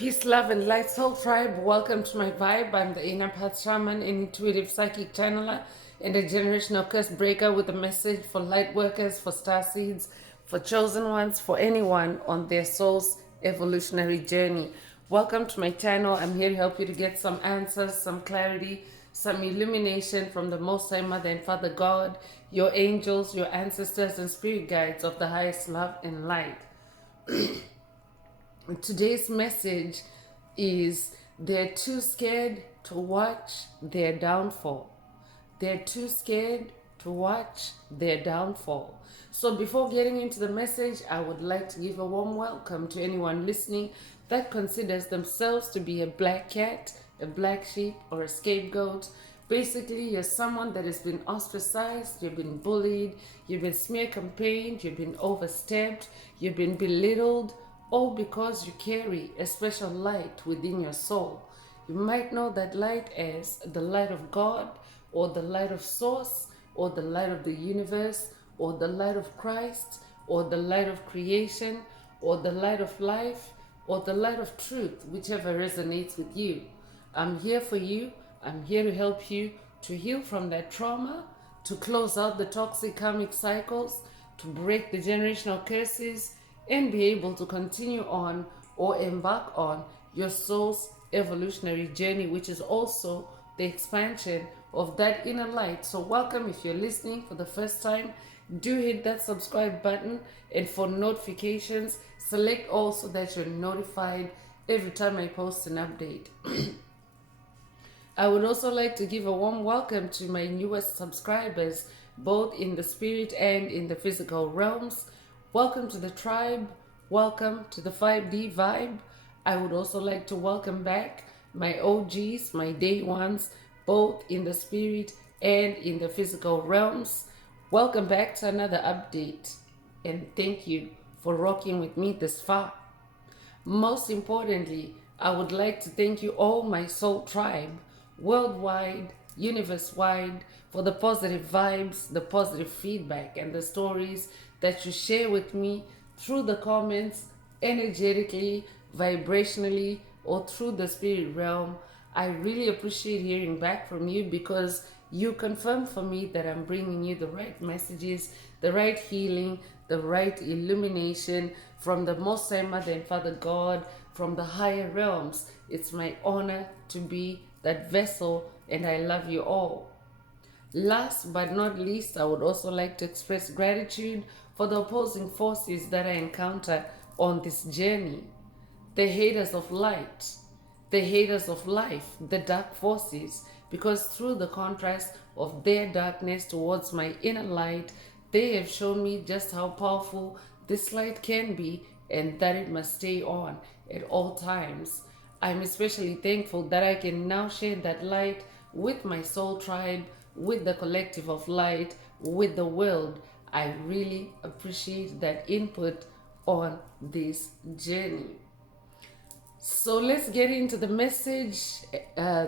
Peace, love, and light, soul tribe. Welcome to my vibe. I'm the inner path shaman, an intuitive psychic channeler, and a generational curse breaker with a message for light workers, for star seeds, for chosen ones, for anyone on their soul's evolutionary journey. Welcome to my channel. I'm here to help you to get some answers, some clarity, some illumination from the Most High Mother and Father God, your angels, your ancestors, and spirit guides of the highest love and light. Today's message is they're too scared to watch their downfall. They're too scared to watch their downfall. So before getting into the message, I would like to give a warm welcome to anyone listening that considers themselves to be a black cat, a black sheep, or a scapegoat. Basically, you're someone that has been ostracized, you've been bullied, you've been smear campaigned, you've been overstepped, you've been belittled, all because you carry a special light within your soul. You might know that light as the light of God, or the light of Source, or the light of the universe, or the light of Christ, or the light of creation, or the light of life, or the light of truth, whichever resonates with you. I'm here for you. I'm here to help you to heal from that trauma, to close out the toxic karmic cycles, to break the generational curses, and be able to continue on or embark on your soul's evolutionary journey, which is also the expansion of that inner light. So welcome. If you're listening for the first time, do hit that subscribe button, and for notifications, select all so that you're notified every time I post an update. I would also like to give a warm welcome to my newest subscribers, both in the spirit and in the physical realms. Welcome to the tribe. Welcome to the 5D vibe. I would also like to welcome back my OGs, my day ones, both in the spirit and in the physical realms. Welcome back to another update, and thank you for rocking with me this far. Most importantly, I would like to thank you all, my soul tribe, worldwide, universe-wide, for the positive vibes, the positive feedback, and the stories that you share with me through the comments, energetically, vibrationally, or through the spirit realm. I really appreciate hearing back from you, because you confirm for me that I'm bringing you the right messages, the right healing, the right illumination from the Most High Mother and Father God, from the higher realms. It's my honor to be that vessel, and I love you all. Last but not least, I would also like to express gratitude for the opposing forces that I encounter on this journey. The haters of light, the haters of life, the dark forces, because through the contrast of their darkness towards my inner light, they have shown me just how powerful this light can be, and that it must stay on at all times. I'm especially thankful that I can now share that light with my soul tribe, with the collective of light, with the world. I really appreciate that input on this journey. So let's get into the message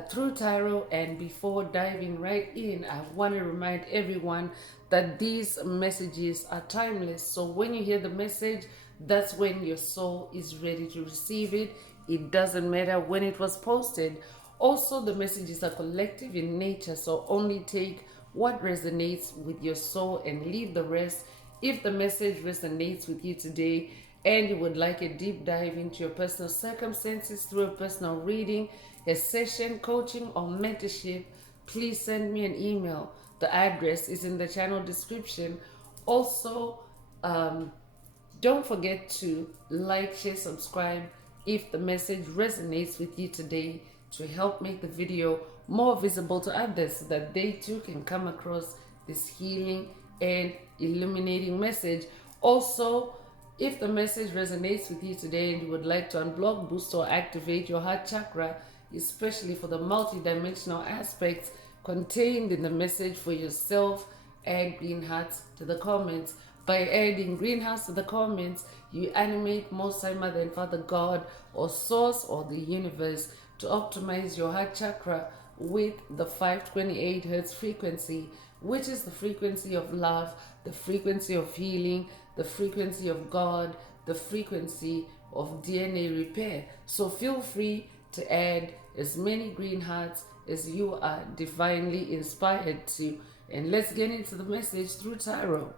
through tarot, and before diving right in, I want to remind everyone that these messages are timeless. So when you hear the message, that's when your soul is ready to receive it. It doesn't matter when it was posted. Also, the messages are collective in nature, so only take what resonates with your soul and leave the rest. If the message resonates with you today and you would like a deep dive into your personal circumstances through a personal reading, a session, coaching, or mentorship, please send me an email. The address is in the channel description. Also, don't forget to like, share, subscribe if the message resonates with you today, to help make the video more visible to others so that they too can come across this healing and illuminating message. Also, if the message resonates with you today and you would like to unblock, boost, or activate your heart chakra, especially for the multidimensional aspects contained in the message for yourself, add green hearts to the comments. By adding green hearts to the comments, you animate Most High Mother and Father God, or Source, or the universe, to optimize your heart chakra with the 528 Hertz frequency, which is the frequency of love, the frequency of healing, the frequency of God, the frequency of DNA repair. So feel free to add as many green hearts as you are divinely inspired to. And let's get into the message through tarot.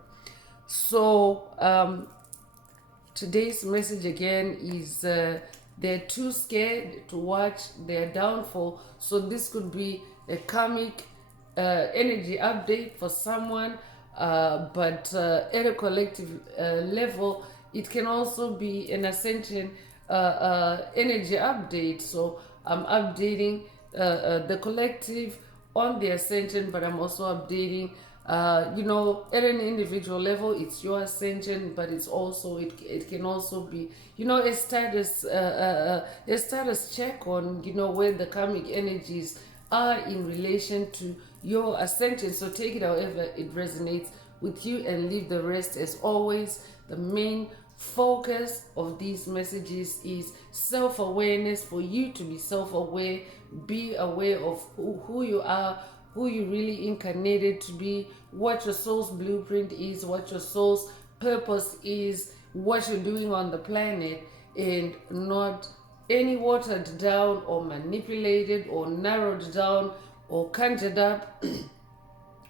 So today's message again is they're too scared to watch their downfall. So this could be a karmic energy update for someone, but at a collective level, it can also be an ascension energy update. So I'm updating the collective on the ascension, but I'm also updating at an individual level. It's your ascension, but it's also it can also be a status check on where the karmic energies are in relation to your ascension. So take it however it resonates with you and leave the rest. As always, the main focus of these messages is self-awareness, for you to be self-aware, be aware of who you are, who you really incarnated to be, what your soul's blueprint is, what your soul's purpose is, what you're doing on the planet, and not any watered down or manipulated or narrowed down or conjured up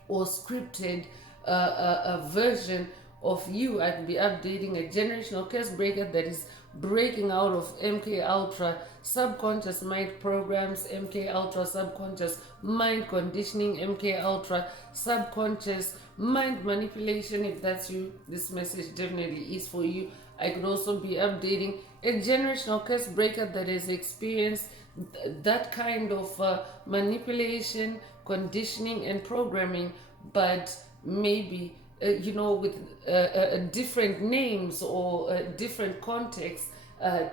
or scripted a version of you. I could be updating a generational curse breaker that is breaking out of MK Ultra subconscious mind programs, MK Ultra subconscious mind conditioning, MK Ultra subconscious mind manipulation. If that's you, this message definitely is for you. I could also be updating a generational curse breaker that has experienced that kind of manipulation, conditioning, and programming, but maybe with different names or different contexts.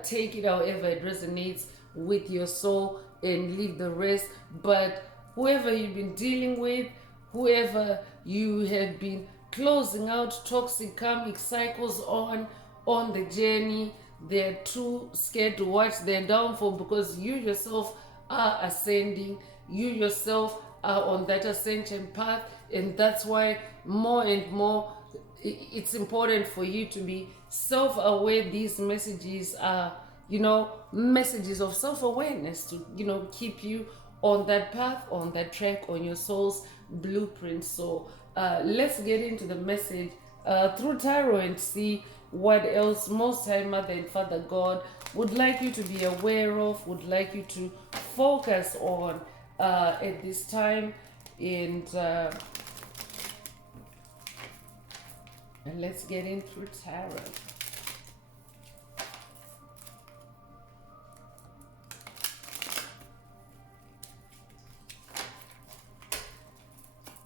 Take it however it resonates with your soul and leave the rest. But whoever you've been dealing with, whoever you have been closing out toxic karmic cycles on the journey, they're too scared to watch their downfall, because you yourself are ascending, you yourself are on that ascension path. And that's why more and more it's important for you to be self-aware. These messages are messages of self-awareness to keep you on that path, on that track, on your soul's blueprint. So let's get into the message through tarot and see what else Most High Mother and Father God would like you to be aware of, would like you to focus on at this time. And let's get in through tarot.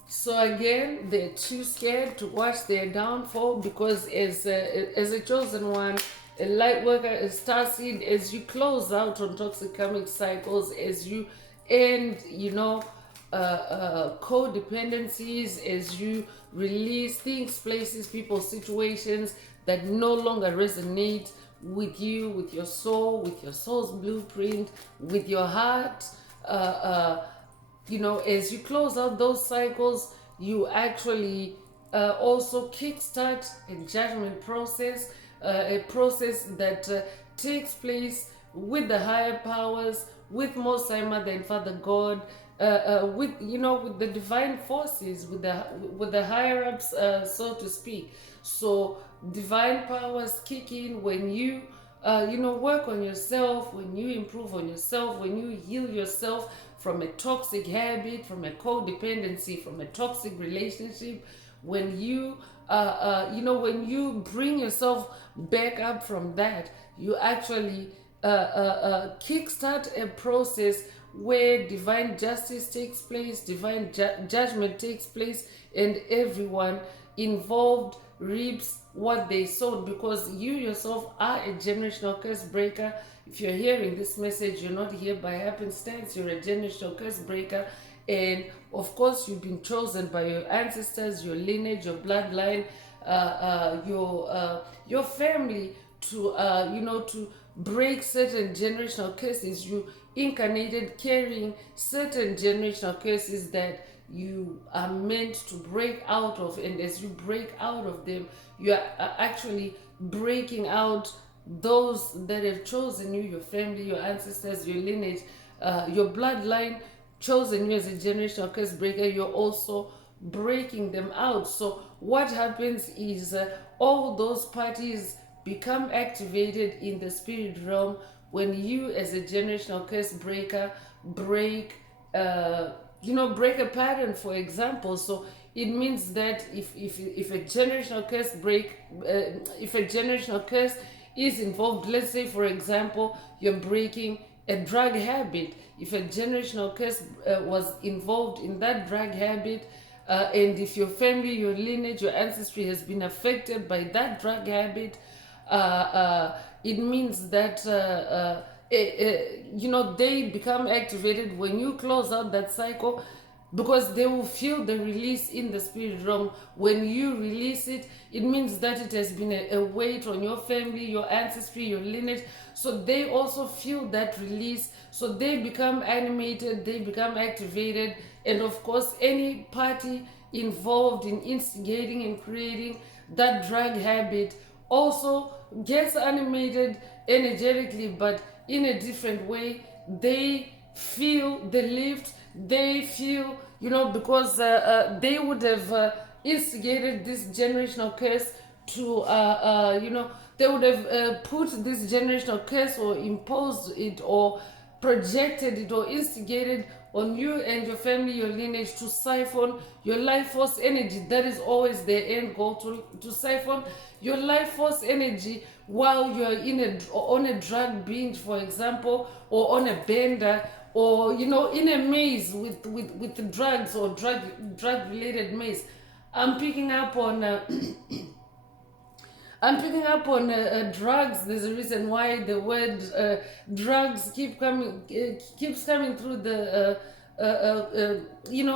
So again, they're too scared to watch their downfall, because as a chosen one, a light worker, a starseed, as you close out on toxic karmic cycles, as you end, codependencies, as you release things, places, people, situations that no longer resonate with you, with your soul, with your soul's blueprint, with your heart. As you close out those cycles, you actually also kickstart a judgment process, a process that takes place with the higher powers, with Most High Mother and Father God, with the divine forces, with the higher ups, so to speak. So divine powers kick in when you work on yourself, when you improve on yourself, when you heal yourself from a toxic habit, from a codependency, from a toxic relationship, when you when you bring yourself back up from that, you actually kickstart a process where divine justice takes place, divine judgment takes place, and everyone involved reaps what they sowed, because you yourself are a generational curse breaker. If you're hearing this message, you're not here by happenstance. You're a generational curse breaker, and of course you've been chosen by your ancestors, your lineage, your bloodline, your family to to break certain generational curses. You incarnated carrying certain generational curses that you are meant to break out of, and as you break out of them, you are actually breaking out those that have chosen you, your family, your ancestors, your lineage, your bloodline, chosen you as a generational curse breaker, you're also breaking them out. So what happens is all those parties become activated in the spirit realm when you as a generational curse breaker break break a pattern, for example. So it means that if a generational curse if a generational curse is involved, let's say for example you're breaking a drug habit, if a generational curse was involved in that drug habit, and if your family, your lineage, your ancestry has been affected by that drug habit, it means that they become activated when you close out that cycle, because they will feel the release in the spirit realm. When you release it, it means that it has been a weight on your family, your ancestry, your lineage. So they also feel that release. So they become animated, they become activated. And of course, any party involved in instigating and creating that drug habit also gets animated energetically, but in a different way. They feel the lift, they feel, because they would have instigated this generational curse to, they would have put this generational curse or imposed it or projected it or instigated on you and your family, your lineage, to siphon your life force energy. That is always their end goal, to siphon your life force energy while you're on a drug binge, for example, or on a bender, or in a maze with drugs or drug related maze. I'm picking up on drugs. There's a reason why the word drugs keeps coming through the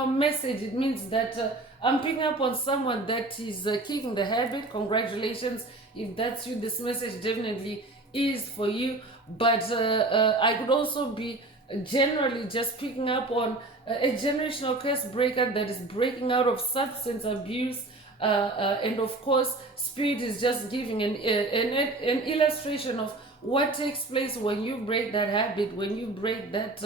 message. It means that I'm picking up on someone that is kicking the habit. Congratulations, if that's you. This message definitely is for you. But I could also be generally just picking up on a generational curse breaker that is breaking out of substance abuse. And of course, Spirit is just giving an illustration of what takes place when you break that habit, when you break that,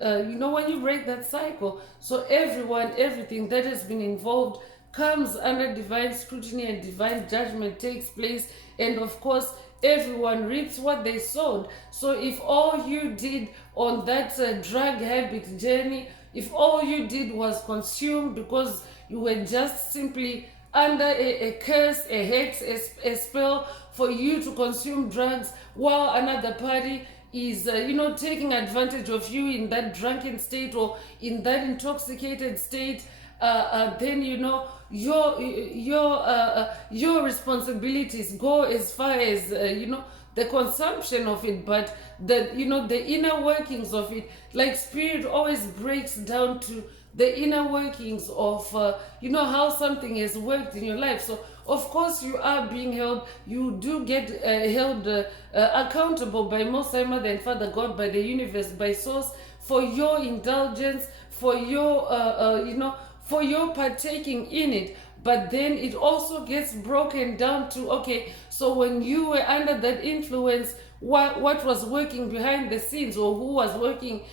when you break that cycle. So everything that has been involved comes under divine scrutiny, and divine judgment takes place. And of course, everyone reaps what they sowed. So if all you did on that drug habit journey, if all you did was consume because you were just simply under a curse, a hex, a spell for you to consume drugs, while another party is taking advantage of you in that drunken state or in that intoxicated state, then your responsibilities go as far as the consumption of it, but the inner workings of it. Like Spirit always breaks down to the inner workings of how something has worked in your life. So of course you are being held, you do get held accountable by Most High Mother and Father God, by the universe, by Source, for your indulgence, for your for your partaking in it. But then it also gets broken down to, okay, so when you were under that influence, what was working behind the scenes, or who was working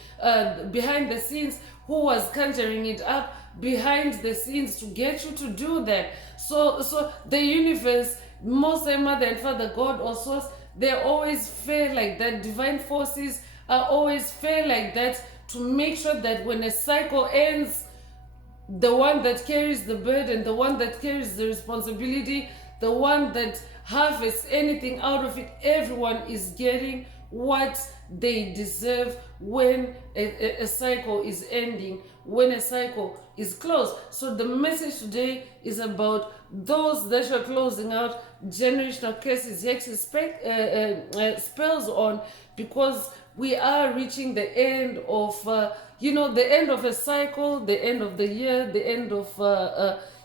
behind the scenes, who was conjuring it up behind the scenes to get you to do that. So the universe, Most High Mother and Father God or Source, they're always fair like that. Divine forces are always fair like that, to make sure that when a cycle ends, the one that carries the burden, the one that carries the responsibility, the one that harvests anything out of it, everyone is getting what they deserve when a cycle is ending, when a cycle is closed. So the message today is about those that are closing out generational curses, hexes, spells on, because we are reaching the end of the end of a cycle, the end of the year, the end of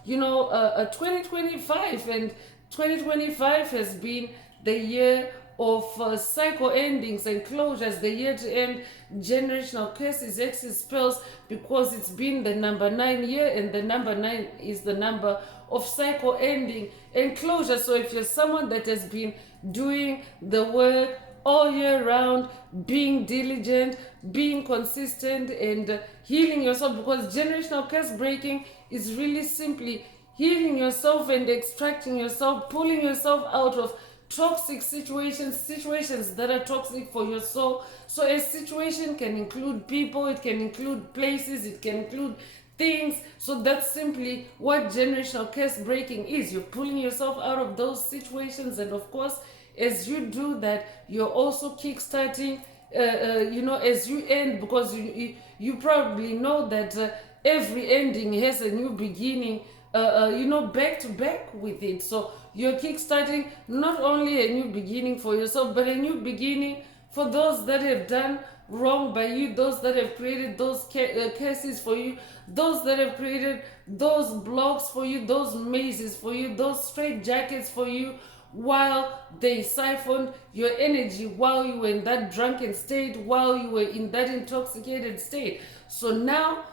2025. And 2025 has been the year of cycle endings and closures, the year to end, generational curses, hexes, spells, because it's been the number 9 year, and the number 9 is the number of cycle ending and closure. So if you're someone that has been doing the work all year round, being diligent, being consistent, and healing yourself, because generational curse breaking is really simply healing yourself and extracting yourself, pulling yourself out of toxic situations that are toxic for your soul. So a situation can include people, it can include places, it can include things. So that's simply what generational curse breaking is. You're pulling yourself out of those situations, and of course, as you do that, you're also kickstarting as you end, because you probably know that every ending has a new beginning, back to back with it. So you're kickstarting not only a new beginning for yourself, but a new beginning for those that have done wrong by you, those that have created those curses for you, those that have created those blocks for you, those mazes for you, those straight jackets for you, while they siphoned your energy, while you were in that drunken state, while you were in that intoxicated state. So now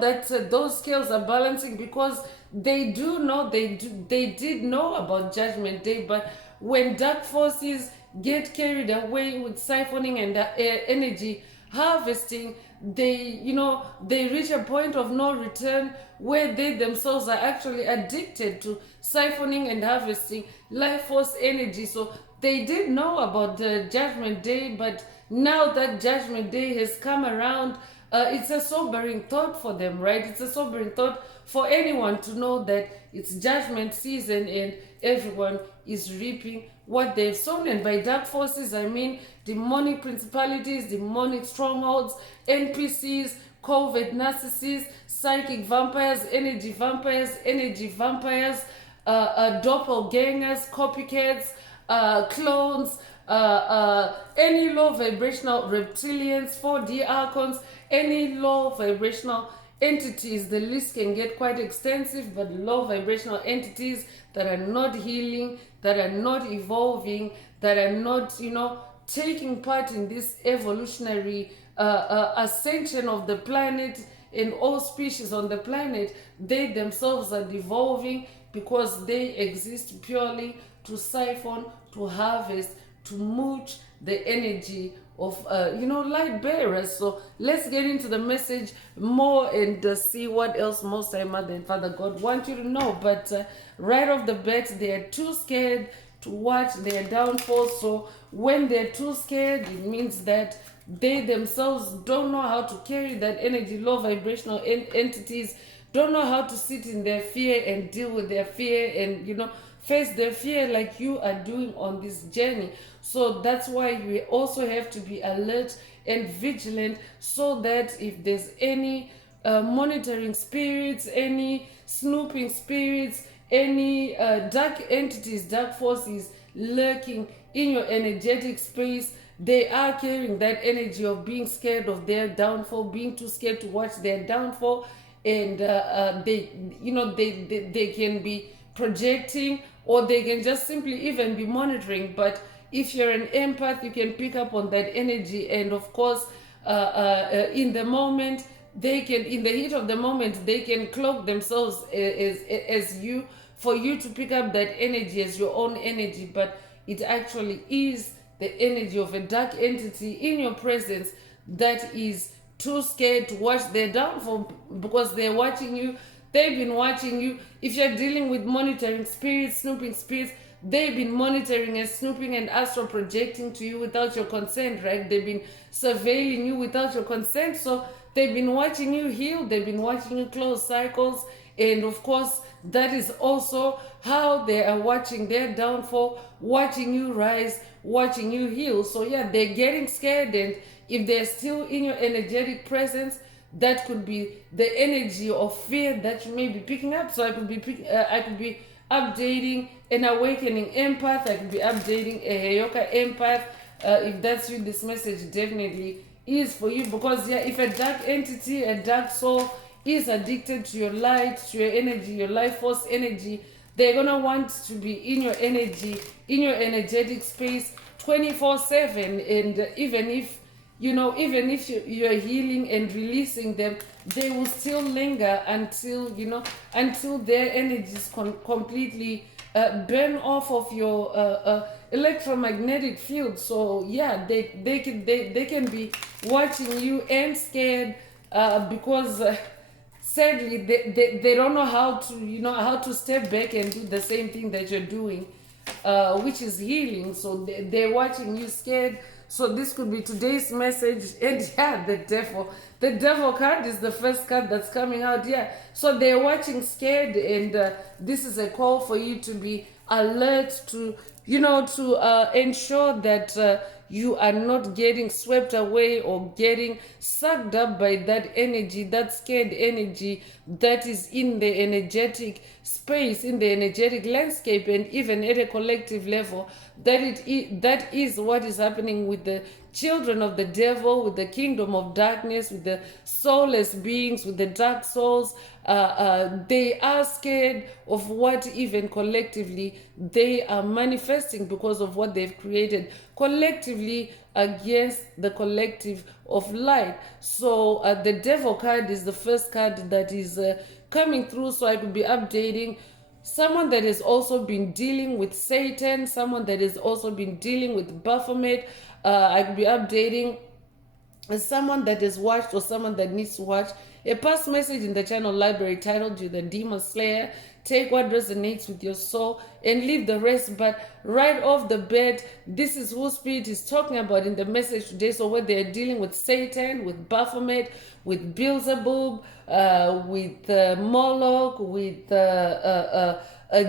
that those scales are balancing, because they do know, they did know about Judgment Day, but when dark forces get carried away with siphoning and energy harvesting, they reach a point of no return, where they themselves are actually addicted to siphoning and harvesting life force energy. So they did know about the Judgment Day, but now that Judgment Day has come around, it's a sobering thought for them, right? It's a sobering thought for anyone to know that it's judgment season and everyone is reaping what they've sown. And by dark forces, I mean demonic principalities, demonic strongholds, NPCs, covert narcissists, psychic vampires, energy vampires, doppelgangers, copycats, clones, any low vibrational reptilians, 4D archons, any low vibrational entities. The list can get quite extensive, but low vibrational entities that are not healing, that are not evolving, that are not, taking part in this evolutionary ascension of the planet and all species on the planet, they themselves are devolving, because they exist purely to siphon, to harvest, to mooch the energy of light bearers. So let's get into the message more and see what else Most High Mother and Father God want you to know. But right off the bat, they are too scared to watch their downfall. So when they're too scared, it means that they themselves don't know how to carry that energy. Low vibrational entities don't know how to sit in their fear and deal with their fear and face their fear like you are doing on this journey. So that's why we also have to be alert and vigilant, so that if there's any monitoring spirits, any snooping spirits, any dark entities, dark forces lurking in your energetic space, they are carrying that energy of being scared of their downfall, being too scared to watch their downfall, and they can be projecting, or they can just simply even be monitoring. But if you're an empath, you can pick up on that energy, and of course in the moment, they can, in the heat of the moment, they can cloak themselves as you, for you to pick up that energy as your own energy, but it actually is the energy of a dark entity in your presence that is too scared to watch their downfall, because they're watching you. They've been watching you. If you're dealing with monitoring spirits, snooping spirits, they've been monitoring and snooping and astral projecting to you without your consent, right? They've been surveilling you without your consent. So they've been watching you heal. They've been watching you close cycles. And of course, that is also how they are watching their downfall, watching you rise, watching you heal. So yeah, they're getting scared. And if they're still in your energetic presence, that could be the energy of fear that you may be picking up. So I could be updating an awakening empath. I could be updating a Heyoka empath. If that's you, this message definitely is for you. Because yeah, if a dark entity, a dark soul is addicted to your light, to your energy, your life force energy, they're gonna want to be in your energy, in your energetic space, 24/7. And even if you're healing and releasing them, they will still linger until their energies completely burn off of your electromagnetic field. So yeah, they can be watching you and scared because sadly they don't know how to step back and do the same thing that you're doing, which is healing. So they're watching you scared. So this could be today's message. And yeah, the devil card is the first card that's coming out. Yeah, so they're watching scared, and this is a call for you to be alert, to ensure that you are not getting swept away or getting sucked up by that energy, that scared energy that is in the energetic space, in the energetic landscape, and even at a collective level. That is what is happening with the children of the devil, with the kingdom of darkness, with the soulless beings, with the dark souls. They are scared of what even collectively they are manifesting because of what they've created collectively against the collective of light. So the devil card is the first card that is coming through. So I could be updating someone that has also been dealing with Satan, someone that has also been dealing with Baphomet. I could be updating someone that has watched or someone that needs to watch a past message in the channel library titled "You the Demon Slayer." Take what resonates with your soul and leave the rest. But right off the bat, this is who Spirit is talking about in the message today. So whether they're dealing with Satan, with Baphomet, with Beelzebub, with Moloch, with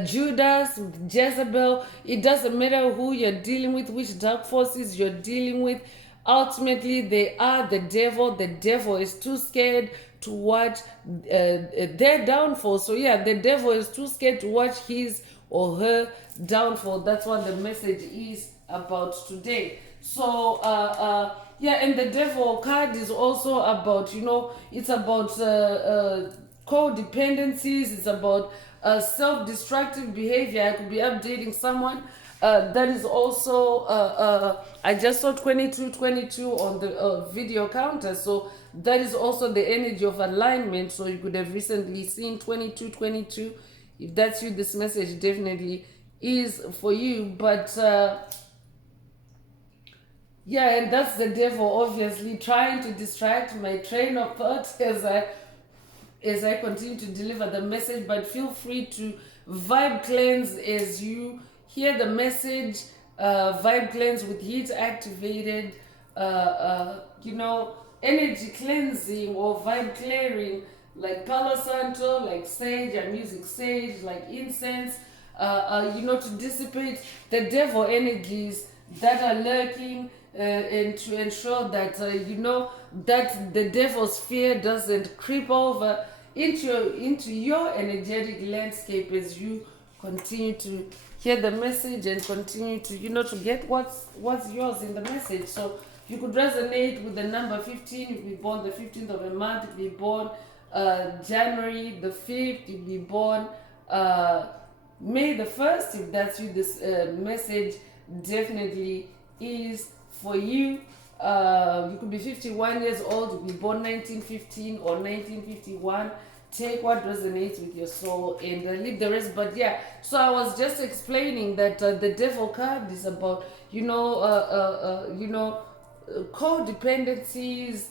Judas, with Jezebel, it doesn't matter who you're dealing with, which dark forces you're dealing with. Ultimately, they are the devil. The devil is too scared to watch their downfall. So yeah, the devil is too scared to watch his or her downfall. That's what the message is about today. So yeah, and the devil card is also about, it's about codependencies. It's about self-destructive behavior. I could be updating someone that is also I just saw 2222 on the video counter. So that is also the energy of alignment. So you could have recently seen 2222. If that's you, this message definitely is for you. But yeah, and that's the devil obviously trying to distract my train of thought as I continue to deliver the message. But feel free to vibe cleanse as you hear the message. Vibe cleanse with heat activated, energy cleansing or vibe clearing, like Palo Santo, like sage. I'm using sage, like incense, to dissipate the devil energies that are lurking, and to ensure that, that the devil's fear doesn't creep over into your energetic landscape as you continue to hear the message and continue to to get what's yours in the message. So you could resonate with the number 15 if you born the 15th of a month, if you born January the 5th, if you born May the 1st. If that's you, this message definitely is for you. You could be 51 years old if you born 1915 or 1951. Take what resonates with your soul and leave the rest. But yeah, so I was just explaining that the devil card is about codependencies,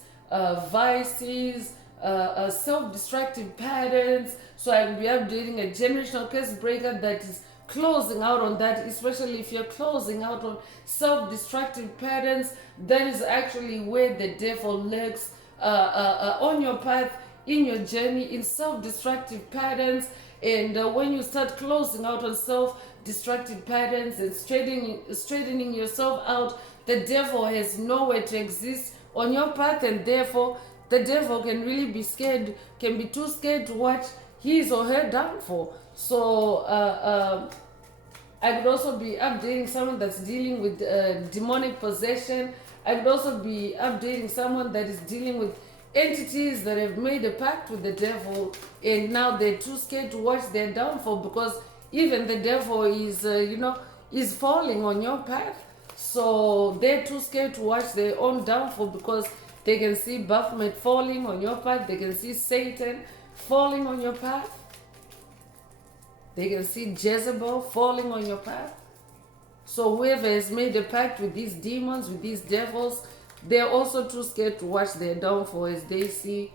vices, self-destructive patterns. So I will be updating a generational curse breaker that is closing out on that, especially if you're closing out on self-destructive patterns. That is actually where the devil lurks on your path, in your journey, in self-destructive patterns. And when you start closing out on self-destructive patterns and straightening yourself out, the devil has nowhere to exist on your path, and therefore the devil can really be scared, can be too scared to watch his or her downfall. So I could also be updating someone that's dealing with demonic possession. I could also be updating someone that is dealing with entities that have made a pact with the devil, and now they're too scared to watch their downfall because even the devil is is falling on your path. So they're too scared to watch their own downfall because they can see Baphomet falling on your path. They can see Satan falling on your path. They can see Jezebel falling on your path. So whoever has made a pact with these demons, with these devils, they're also too scared to watch their downfall as they see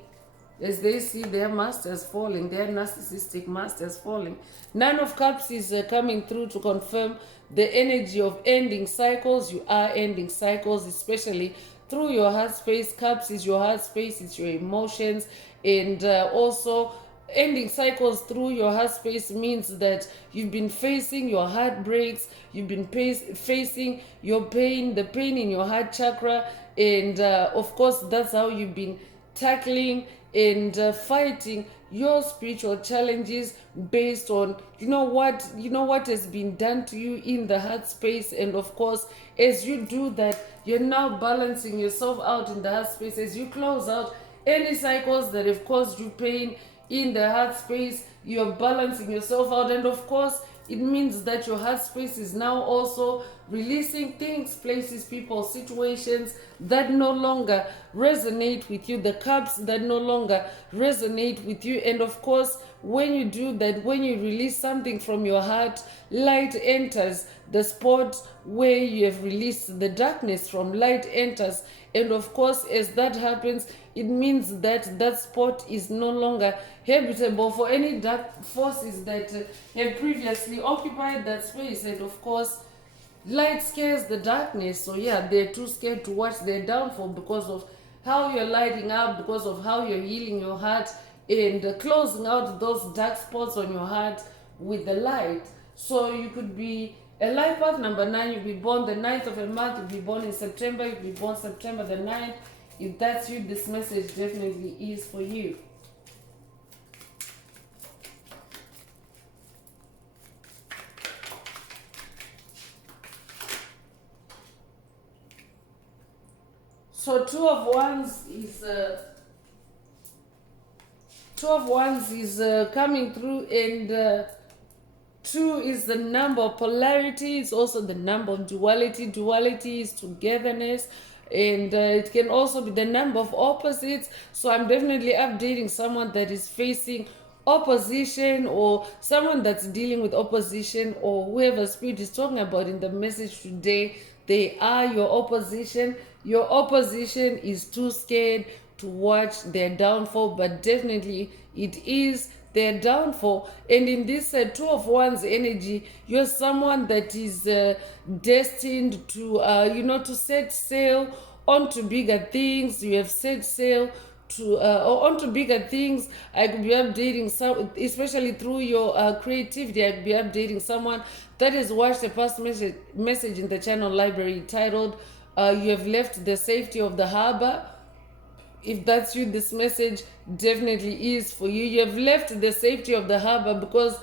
their masters falling, their narcissistic masters falling. Nine of Cups is coming through to confirm the energy of ending cycles. You are ending cycles, especially through your heart space. Cups is your heart space, it's your emotions, and also ending cycles through your heart space means that you've been facing your heartbreaks, you've been facing your pain, the pain in your heart chakra, and of course that's how you've been tackling and fighting your spiritual challenges based on what has been done to you in the heart space. And of course, as you do that, you're now balancing yourself out in the heart space as you close out any cycles that have caused you pain in the heart space. You're balancing yourself out, and of course it means that your heart space is now also releasing things, places, people, situations that no longer resonate with you, the cups that no longer resonate with you. And of course, when you do that, when you release something from your heart, light enters the spot where you have released the darkness from. Light enters, and of course, as that happens, it means that that spot is no longer habitable for any dark forces that have previously occupied that space. And of course, light scares the darkness. So yeah, they're too scared to watch their downfall because of how you're lighting up, because of how you're healing your heart and closing out those dark spots on your heart with the light. So you could be a life path number 9, you'll be born the 9th of a month, you'll be born in September, you'll be born September the 9th. If that's you, this message definitely is for you. So Two of Wands is coming through, and 2 is the number of polarity. It's also the number of duality. Duality is togetherness, and it can also be the number of opposites. So I'm definitely updating someone that is facing opposition, or someone that's dealing with opposition, or whoever spirit is talking about in the message today. They are your opposition. Your opposition is too scared to watch their downfall, but definitely it is their downfall. And in this 2 of Wands energy, you're someone that is destined to to set sail onto bigger things. You have set sail to onto bigger things. I could be updating some, especially through your creativity. I could be updating someone that has watched a past message in the channel library titled you have left the safety of the harbor. If that's you, this message definitely is for you. You have left the safety of the harbor because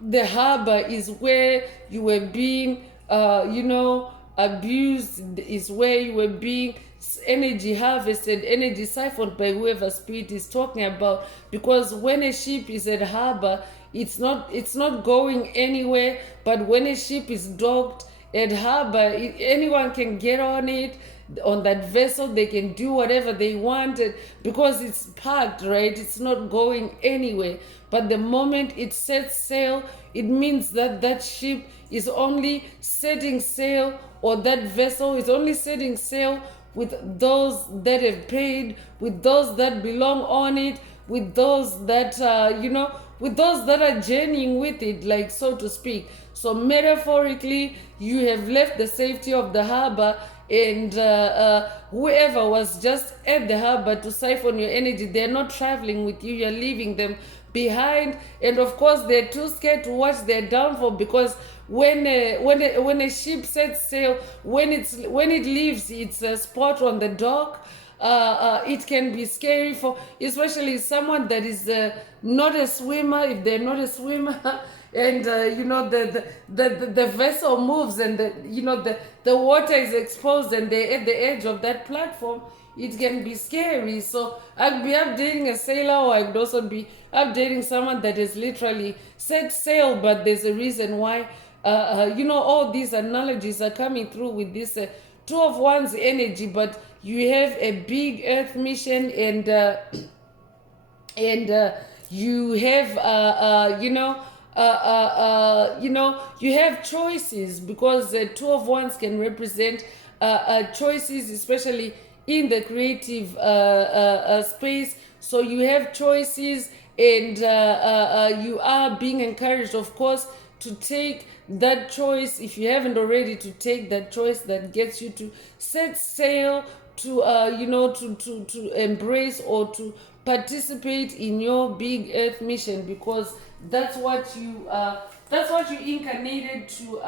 the harbor is where you were being abused, is where you were being energy harvested, energy siphoned by whoever spirit is talking about. Because when a ship is at harbor, it's not going anywhere. But when a ship is docked at harbor, anyone can get on it, on that vessel. They can do whatever they wanted because it's parked, right? It's not going anywhere. But the moment it sets sail, it means that that ship is only setting sail, or that vessel is only setting sail with those that have paid, with those that belong on it, with those that with those that are journeying with it, like, so to speak. So metaphorically, you have left the safety of the harbor, and whoever was just at the harbor to siphon your energy, they're not traveling with you. You're leaving them behind. And of course, they're too scared to watch their downfall, because when a ship sets sail, when it leaves its spot on the dock, it can be scary for especially someone that is not a swimmer. If they're not a swimmer and the vessel moves, and the water is exposed, and they're at the edge of that platform, it can be scary. So I'd be updating a sailor, or I could also be updating someone that has literally set sail, but there's a reason why all these analogies are coming through with this Two of Wands energy, but you have a big earth mission, and you have you have choices, because Two of Wands can represent choices, especially in the creative space. So you have choices, and you are being encouraged, of course, to take that choice, if you haven't already, to take that choice that gets you to set sail, to to embrace or to participate in your big earth mission, because that's what you incarnated to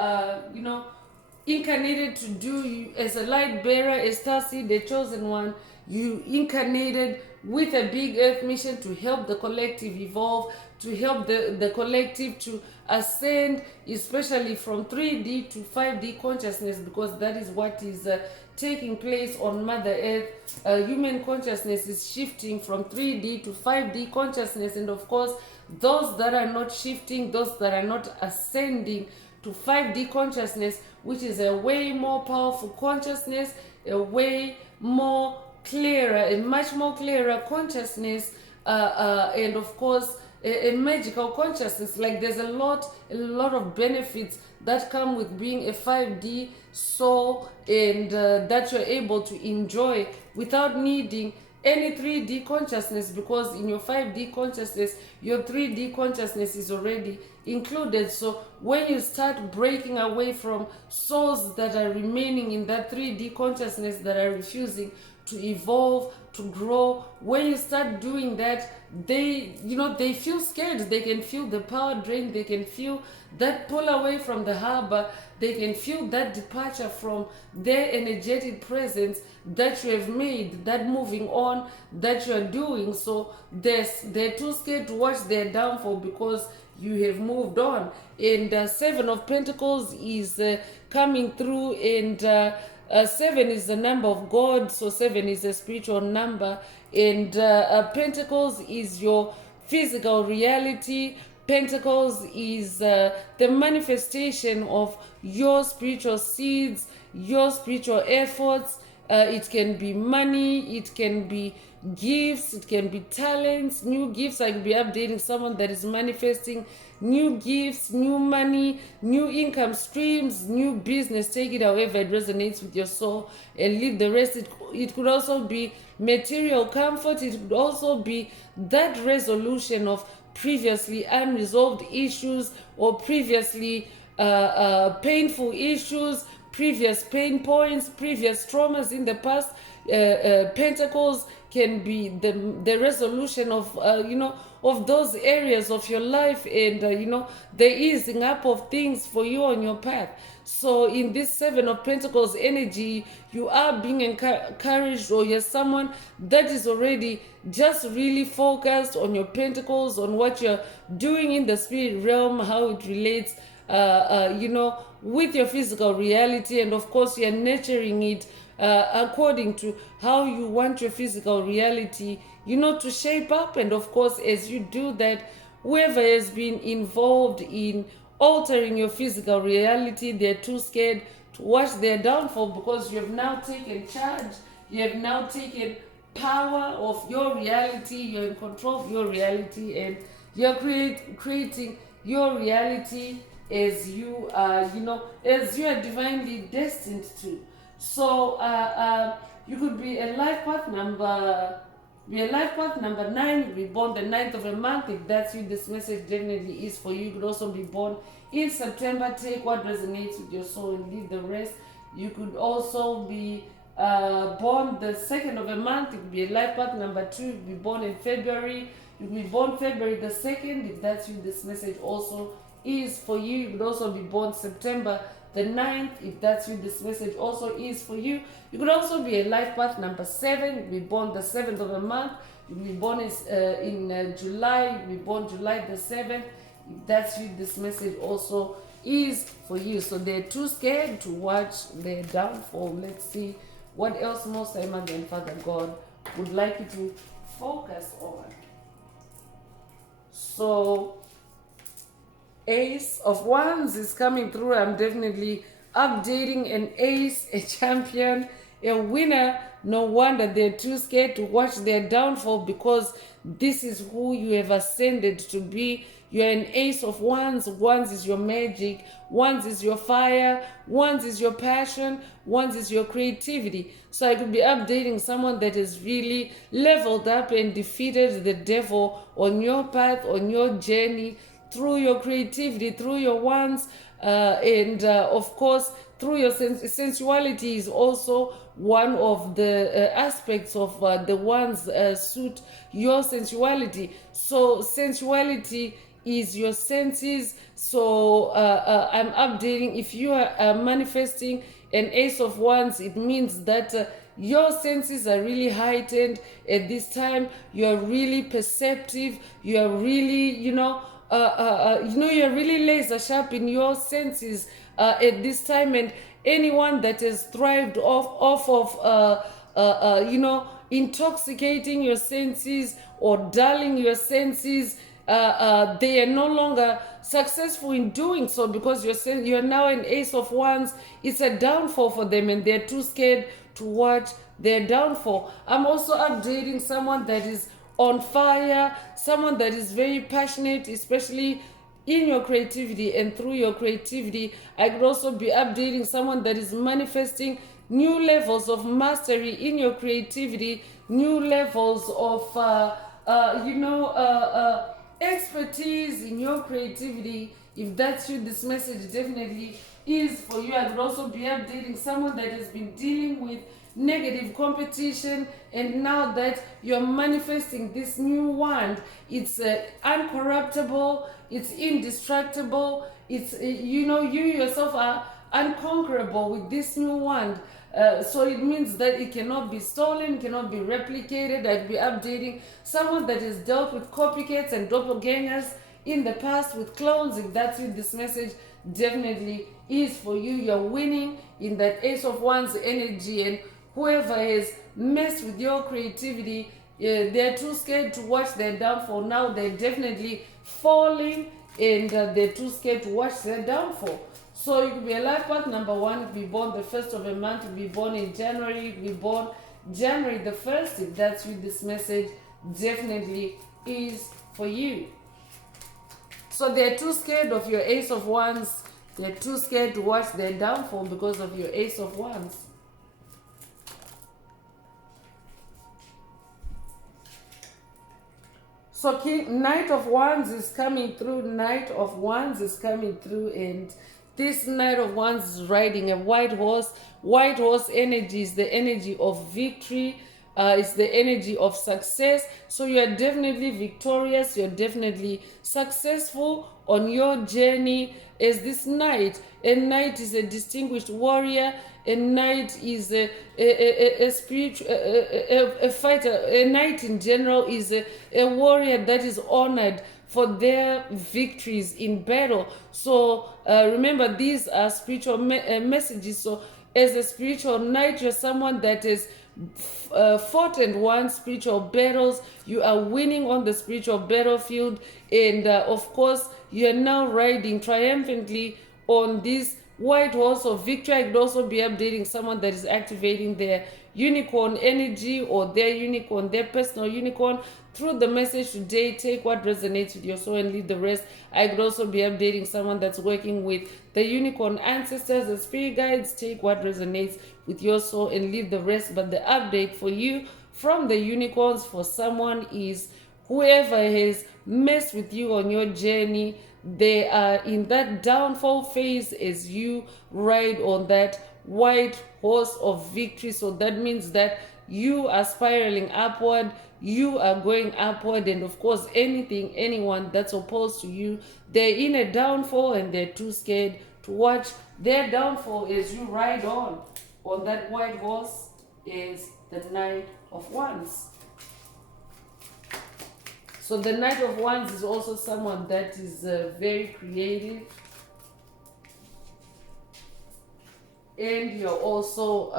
incarnated to do. You, as a light bearer, a star seed, the chosen one, you incarnated with a big earth mission to help the collective evolve, to help the collective to ascend, especially from 3D to 5D consciousness, because that is what is taking place on Mother Earth. Human consciousness is shifting from 3D to 5D consciousness, and of course, those that are not shifting, those that are not ascending to 5D consciousness, which is a way more powerful consciousness, a way more clearer, a much more clearer consciousness, and of course a magical consciousness. Like, there's a lot of benefits that come with being a 5D soul, and that you're able to enjoy without needing any 3D consciousness, because in your 5D consciousness, your 3D consciousness is already included. So when you start breaking away from souls that are remaining in that 3D consciousness, that are refusing to evolve, to grow, when you start doing that, they feel scared. They can feel the power drain, they can feel that pull away from the harbor, they can feel that departure from their energetic presence that you have made, that moving on that you are doing. So they're too scared to watch their downfall, because you have moved on. And Seven of Pentacles is coming through, and 7 is the number of God, so 7 is a spiritual number, and Pentacles is your physical reality. Pentacles is the manifestation of your spiritual seeds, your spiritual efforts. It can be money, it can be gifts, it can be talents, new gifts. I could be updating someone that is manifesting new gifts, new money, new income streams, new business. Take it however it resonates with your soul and leave the rest. It could also be material comfort. It could also be that resolution of previously unresolved issues, or previously painful issues, previous pain points, previous traumas in the past. Pentacles can be the resolution of of those areas of your life, and the easing up of things for you on your path. So in this Seven of Pentacles energy, you are being encouraged, or you're someone that is already just really focused on your pentacles, on what you're doing in the spirit realm, how it relates with your physical reality, and of course you're nurturing it according to how you want your physical reality to shape up. And of course, as you do that, whoever has been involved in altering your physical reality, they're too scared to watch their downfall, because you have now taken charge, you have now taken power of your reality, you're in control of your reality, and you're creating your reality as you are divinely destined to. So you could be a life path number 9, be born the 9th of a month. If that's you, this message definitely is for you. You could also be born in September. Take what resonates with your soul and leave the rest. You could also be born the 2nd of a month. It could be a life path number 2. You could be born in February. You could be born February the 2nd. If that's you, this message also is for you. You could also be born September the 9th. If that's you, this message also is for you. You could also be a life path number 7. You could be born the 7th of a month. You could be born in July. You could be born July the 7th. If that's you, this message also is for you. So they're too scared to watch their downfall. Let's see what else Most High Mother and Father God would like you to focus on. So Ace of Wands is coming through. I'm definitely updating an ace, a champion, a winner. No wonder they're too scared to watch their downfall, because this is who you have ascended to be. You're an ace of wands. Wands is your magic. Wands is your fire. Wands is your passion. Wands is your creativity. So I could be updating someone that has really leveled up and defeated the devil on your path, on your journey, through your creativity, through your wands, and of course through your sensuality is also one of the aspects of the ones suit your sensuality. So sensuality is your senses. So I'm updating. If you are manifesting an ace of wands, it means that your senses are really heightened at this time. You're really perceptive. You're really, you're really laser sharp in your senses at this time. And anyone that has thrived off of intoxicating your senses or dulling your senses, they are no longer successful in doing so, because you're now an ace of wands. It's a downfall for them, and they're too scared to watch their downfall. I'm also updating someone that is on fire, someone that is very passionate, especially in your creativity and through your creativity. I could also be updating someone that is manifesting new levels of mastery in your creativity, new levels of expertise in your creativity. If that's you, this message definitely is for you. I could also be updating someone that has been dealing with negative competition, and now that you're manifesting this new wand, it's uncorruptible, it's indestructible, it's you yourself are unconquerable with this new wand. So it means that it cannot be stolen, cannot be replicated. I'd be updating someone that has dealt with copycats and doppelgangers in the past, with clones. If that's you, this message definitely is for you. You're winning in that ace of wands energy, and whoever has messed with your creativity, they're too scared to watch their downfall. Now they're definitely falling, and they're too scared to watch their downfall. So you could be a life path number 1, you could be born the first of a month, you could be born in January, you could be born January the 1st. If that's you, this message definitely is for you. So they're too scared of your ace of wands. They're too scared to watch their downfall because of your ace of wands. So Knight of Wands is coming through. Knight of Wands is coming through, and this Knight of Wands is riding a white horse. White horse energy is the energy of victory. It's the energy of success. So you are definitely victorious. You're definitely successful on your journey as this knight. A knight is a distinguished warrior. A knight is a spiritual a fighter. A knight in general is a warrior that is honored for their victories in battle. So remember, these are spiritual messages. So as a spiritual knight, you're someone that is fought and won spiritual battles. You are winning on the spiritual battlefield, and of course you are now riding triumphantly on this white horse of victory. I could also be updating someone that is activating their unicorn energy, or their unicorn, their personal unicorn, through the message today. Take what resonates with your soul and leave the rest. I could also be updating someone that's working with the unicorn ancestors and spirit guides. Take what resonates with your soul and leave the rest. But the update for you from the unicorns for someone is, whoever has messed with you on your journey, they are in that downfall phase as you ride on that white horse of victory. So that means that you are spiraling upward, you are going upward, and of course anyone that's opposed to you, they're in a downfall, and they're too scared to watch their downfall as you ride on that white horse is the Knight of Wands. So the Knight of Wands is also someone that is very creative, and you're also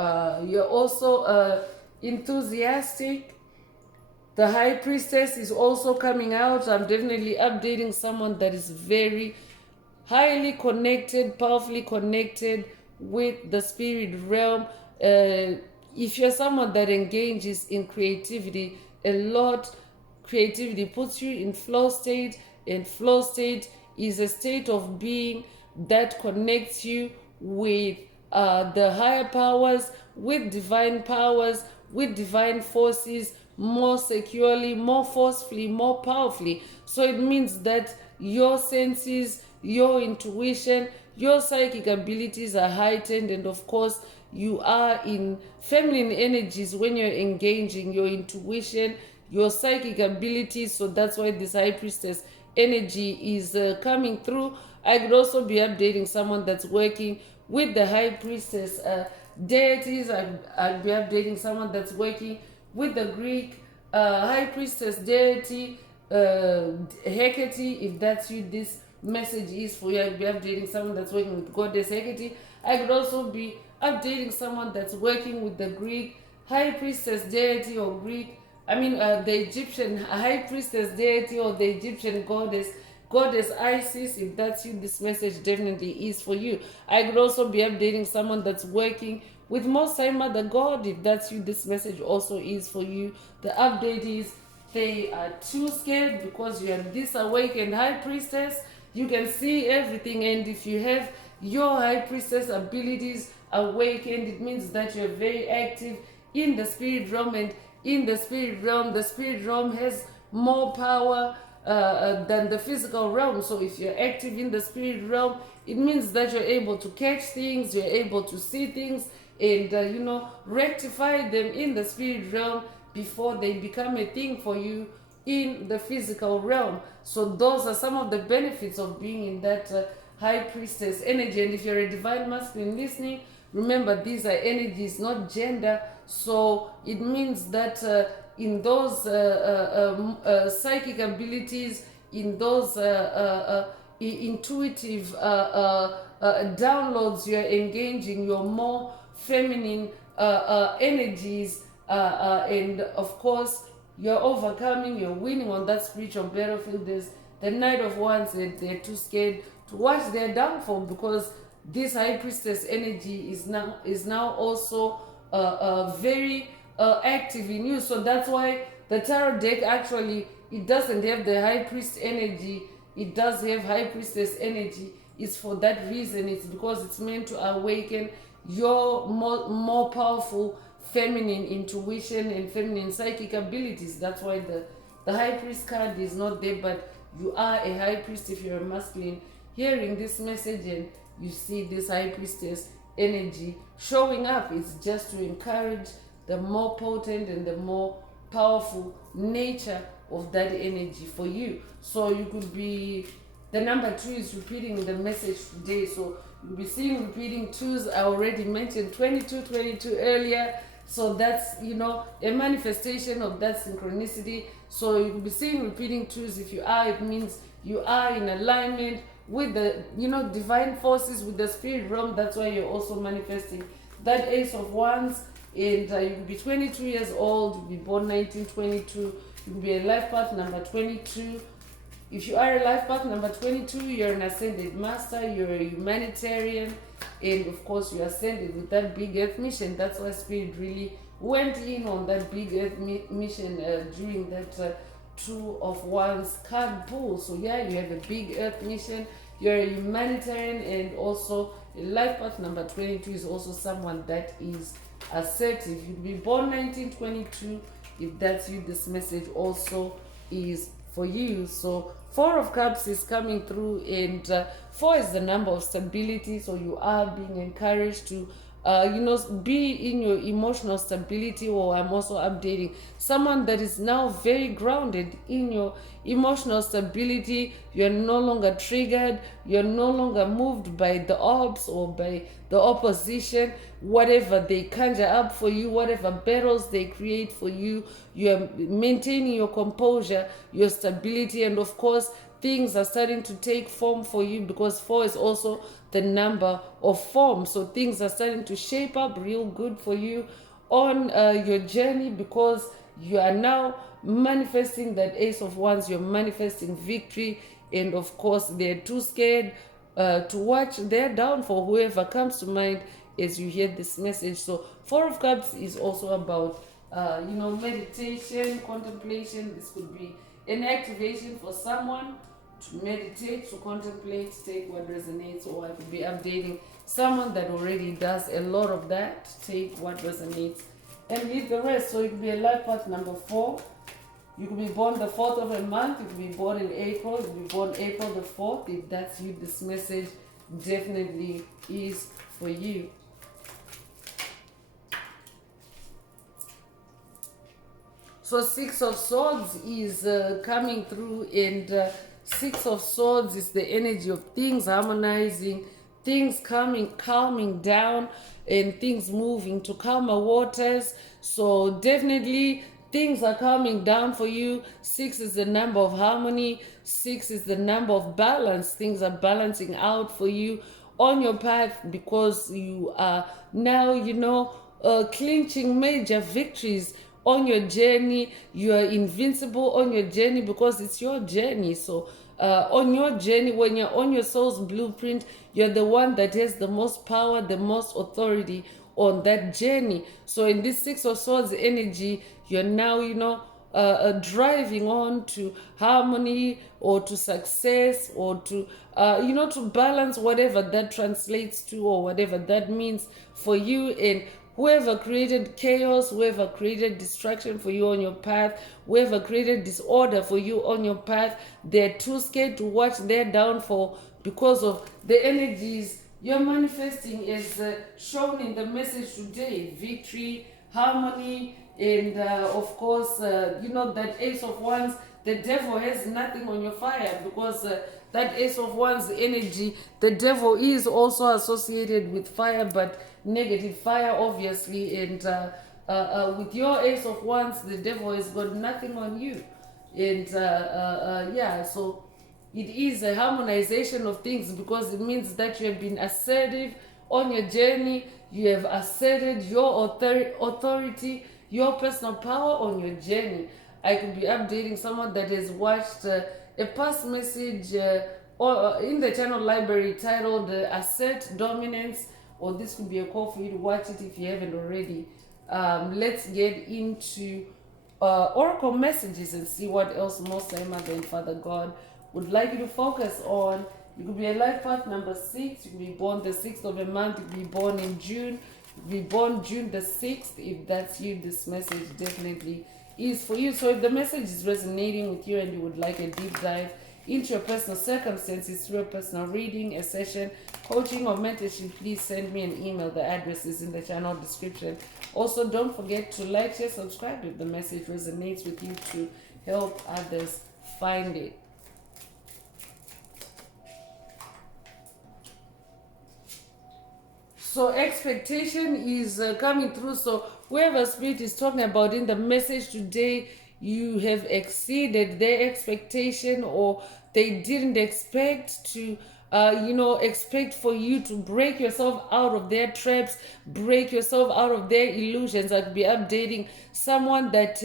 enthusiastic. The High Priestess is also coming out. I'm definitely updating someone that is very highly connected, powerfully connected with the spirit realm. If you're someone that engages in creativity a lot, creativity puts you in flow state, and flow state is a state of being that connects you with the higher powers, with divine powers, with divine forces, more securely, more forcefully, more powerfully. So it means that your senses, your intuition, your psychic abilities are heightened, and of course you are in feminine energies when you're engaging your intuition, your psychic abilities. So that's why this high priestess energy is coming through. I could also be updating someone that's working with the high priestess deities. I'd be updating someone that's working with the Greek high priestess deity, Hecate. If that's you, this message is for you. I'd be updating someone that's working with goddess Hecate. I could also be updating someone that's working with the Greek high priestess deity, or the Egyptian high priestess deity, or the Egyptian goddess Isis. If that's you, this message definitely is for you. I could also be updating someone that's working with Most High Mother God. If that's you, this message also is for you. The update is they are too scared because you are this awakened high priestess. You can see everything, and if you have your high priestess abilities awakened, it means that you're very active in the spirit realm, and in the spirit realm has more power than the physical realm. So if you're active in the spirit realm, it means that you're able to catch things, you're able to see things, and rectify them in the spirit realm before they become a thing for you in the physical realm. So those are some of the benefits of being in that high priestess energy. And if you're a divine masculine listening, remember, these are energies, not gender. So it means that in those psychic abilities, in those intuitive downloads, you're engaging your more feminine energies, and of course you're overcoming, you're winning on that spiritual battlefield. There's the Knight of Wands, and they're too scared to watch their downfall, because this high priestess energy is now also very active in you. So that's why the tarot deck, actually, it doesn't have the high priest energy, it does have high priestess energy. It's for that reason. It's because it's meant to awaken your more powerful feminine intuition and feminine psychic abilities. That's why the high priest card is not there, but you are a high priest if you're a masculine hearing this message and you see this high priestess energy showing up. It's just to encourage the more potent and the more powerful nature of that energy for you. So you could be, the number 2 is repeating the message today. So you'll be seeing repeating twos. I already mentioned 22 earlier. So that's, a manifestation of that synchronicity. So you'll be seeing repeating twos. If you are, it means you are in alignment with the, divine forces, with the spirit realm. That's why you're also manifesting that Ace of Wands. And you'll be 22 years old. You'll be born 1922. You'll be a life path number 22. If you are a life path number 22, you're an ascended master, you're a humanitarian, and of course you ascended with that big earth mission. That's why Spirit really went in on that big earth mission during that 2 of Wands card pull. So yeah, you have a big earth mission, you're a humanitarian, and also a life path number 22 is also someone that is assertive. You'll be born 1922. If that's you, this message also is for you. So 4 of Cups is coming through, and 4 is the number of stability. So you are being encouraged to be in your emotional stability. Or I'm also updating someone that is now very grounded in your emotional stability. You're no longer triggered, you're no longer moved by the odds or by the opposition, whatever they conjure up for you, whatever battles they create for you. You're maintaining your composure, your stability, and of course things are starting to take form for you, because 4 is also the number of form. So things are starting to shape up real good for you on your journey, because you are now manifesting that Ace of Wands. You're manifesting victory, and of course they're too scared to watch their downfall, whoever comes to mind as you hear this message. So Four of Cups is also about meditation, contemplation. This could be an activation for someone to meditate, to contemplate, take what resonates, or I could be updating someone that already does a lot of that. Take what resonates and leave the rest. So it could be a life path number 4. You could be born the 4th of a month. You could be born in April. You could be born April the 4th. If that's you, this message definitely is for you. So 6 of Swords is coming through, and 6 of Swords is the energy of things harmonizing, things calming down, and things moving to calmer waters. So definitely things are calming down for you. 6 is the number of harmony. 6 is the number of balance. Things are balancing out for you on your path because you are now, clinching major victories on your journey. You are invincible on your journey because it's your journey. So on your journey, when you're on your soul's blueprint, you're the one that has the most power, the most authority on that journey. So in this 6 of Swords energy, you're now driving on to harmony or to success or to to balance whatever that translates to or whatever that means for you. And whoever created chaos, whoever created distraction for you on your path, whoever created disorder for you on your path, they're too scared to watch their downfall because of the energies you're manifesting as shown in the message today. Victory, harmony, and of course, that Ace of Wands, the devil has nothing on your fire because that Ace of Wands energy, the devil is also associated with fire, but negative fire, obviously. And with your Ace of Wands, the devil has got nothing on you. And so it is a harmonization of things because it means that you have been assertive on your journey. You have asserted your authority, your personal power on your journey. I could be updating someone that has watched a past message or in the channel library titled Assert Dominance, or this could be a call for you to watch it if you haven't already. Let's get into oracle messages and see what else Most High Mother and Father God would like you to focus on. You could be a life path number 6. You could be born the 6th of a month. You could be born in June. You could be born June the 6th. If that's you, this message definitely is for you. So if the message is resonating with you and you would like a deep dive into your personal circumstances through a personal reading, a session, coaching, or mentorship, please send me an email. The address is in the channel description. Also, don't forget to like, share, subscribe if the message resonates with you to help others find it. So expectation is coming through. So whoever Spirit is talking about in the message today, you have exceeded their expectation, or they didn't expect to expect for you to break yourself out of their traps, break yourself out of their illusions. I'd be updating someone that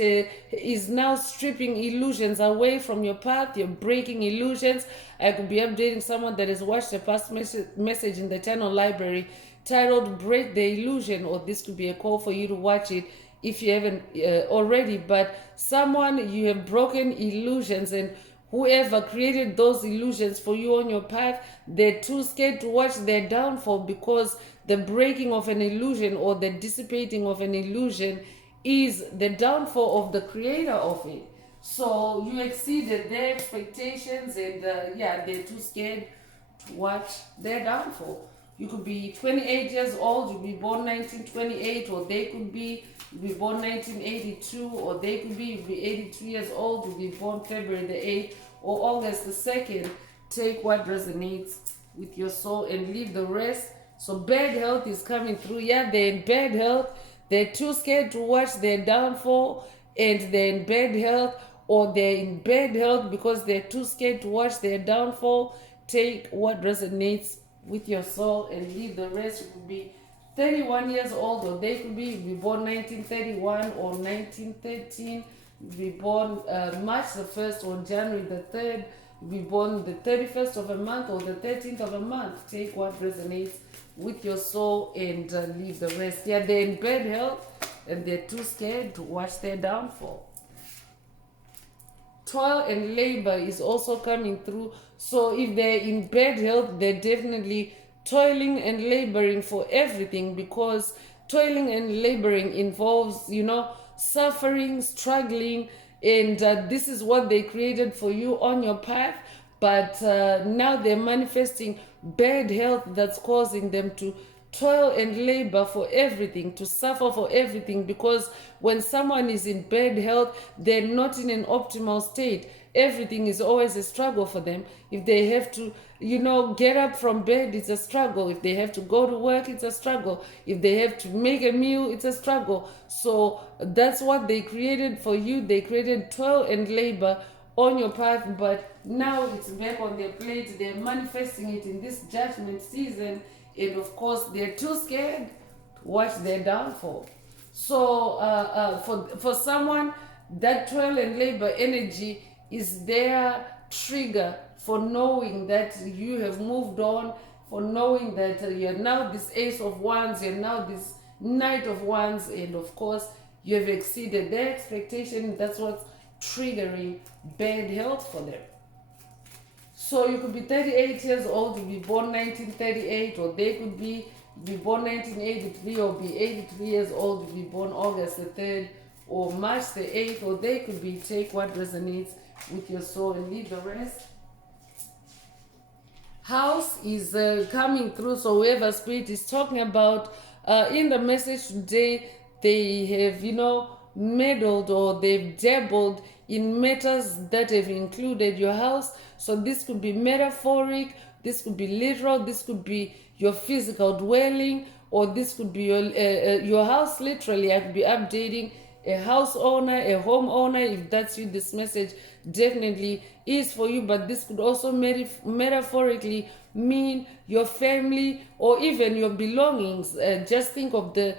is now stripping illusions away from your path. You're breaking illusions. I could be updating someone that has watched a past message in the channel library titled Break the Illusion, or this could be a call for you to watch it if you haven't already. But someone, you have broken illusions, and whoever created those illusions for you on your path, they're too scared to watch their downfall because the breaking of an illusion or the dissipating of an illusion is the downfall of the creator of it. So you exceeded their expectations, and they're too scared to watch their downfall. You could be 28 years old, you could be born 1928, or they could be born 1982, or they could be 82 years old, you'll be born February the 8th or August the 2nd. Take what resonates with your soul and leave the rest. So bad health is coming through. Yeah, they're in bad health. They're too scared to watch their downfall, and they're in bad health, or they're in bad health because they're too scared to watch their downfall. Take what resonates with your soul and leave the rest. You could be 31 years old, or they could be born 1931 or 1913. Be born March the 1st or January the 3rd be born the 31st of a month or the 13th of a month. Take what resonates with your soul and leave the rest. Yeah, they're in bad health and they're too scared to watch their downfall. Toil and labor is also coming through. So if they're in bad health, they're definitely toiling and laboring for everything, because toiling and laboring involves, suffering, struggling, and this is what they created for you on your path. But now they're manifesting bad health that's causing them to toil and labor for everything, to suffer for everything, because when someone is in bad health, they're not in an optimal state. Everything is always a struggle for them. If they have to, get up from bed, it's a struggle. If they have to go to work, it's a struggle. If they have to make a meal, it's a struggle. So that's what they created for you. They created toil and labor on your path, but now it's back on their plate. They're manifesting it in this judgment season, and of course they're too scared to watch their downfall. So for someone, that toil and labor energy is their trigger for knowing that you have moved on, for knowing that you're now this Ace of Wands, you're now this Knight of Wands, and of course you have exceeded their expectation. That's what's triggering bad health for them. So you could be 38 years old, you be born 1938, or they could be born 1983, or be 83 years old, you be born August the 3rd or March the 8th, or they could be take what resonates with your soul and leave the rest. House is coming through, so whoever spirit is talking about in the message today, they have, meddled or they've dabbled in matters that have included your house. So this could be metaphoric, this could be literal, this could be your physical dwelling, or this could be your house literally. I could be updating a house owner, a home owner. If that's you, this message definitely is for you. But this could also metaphorically mean your family or even your belongings. Just think of the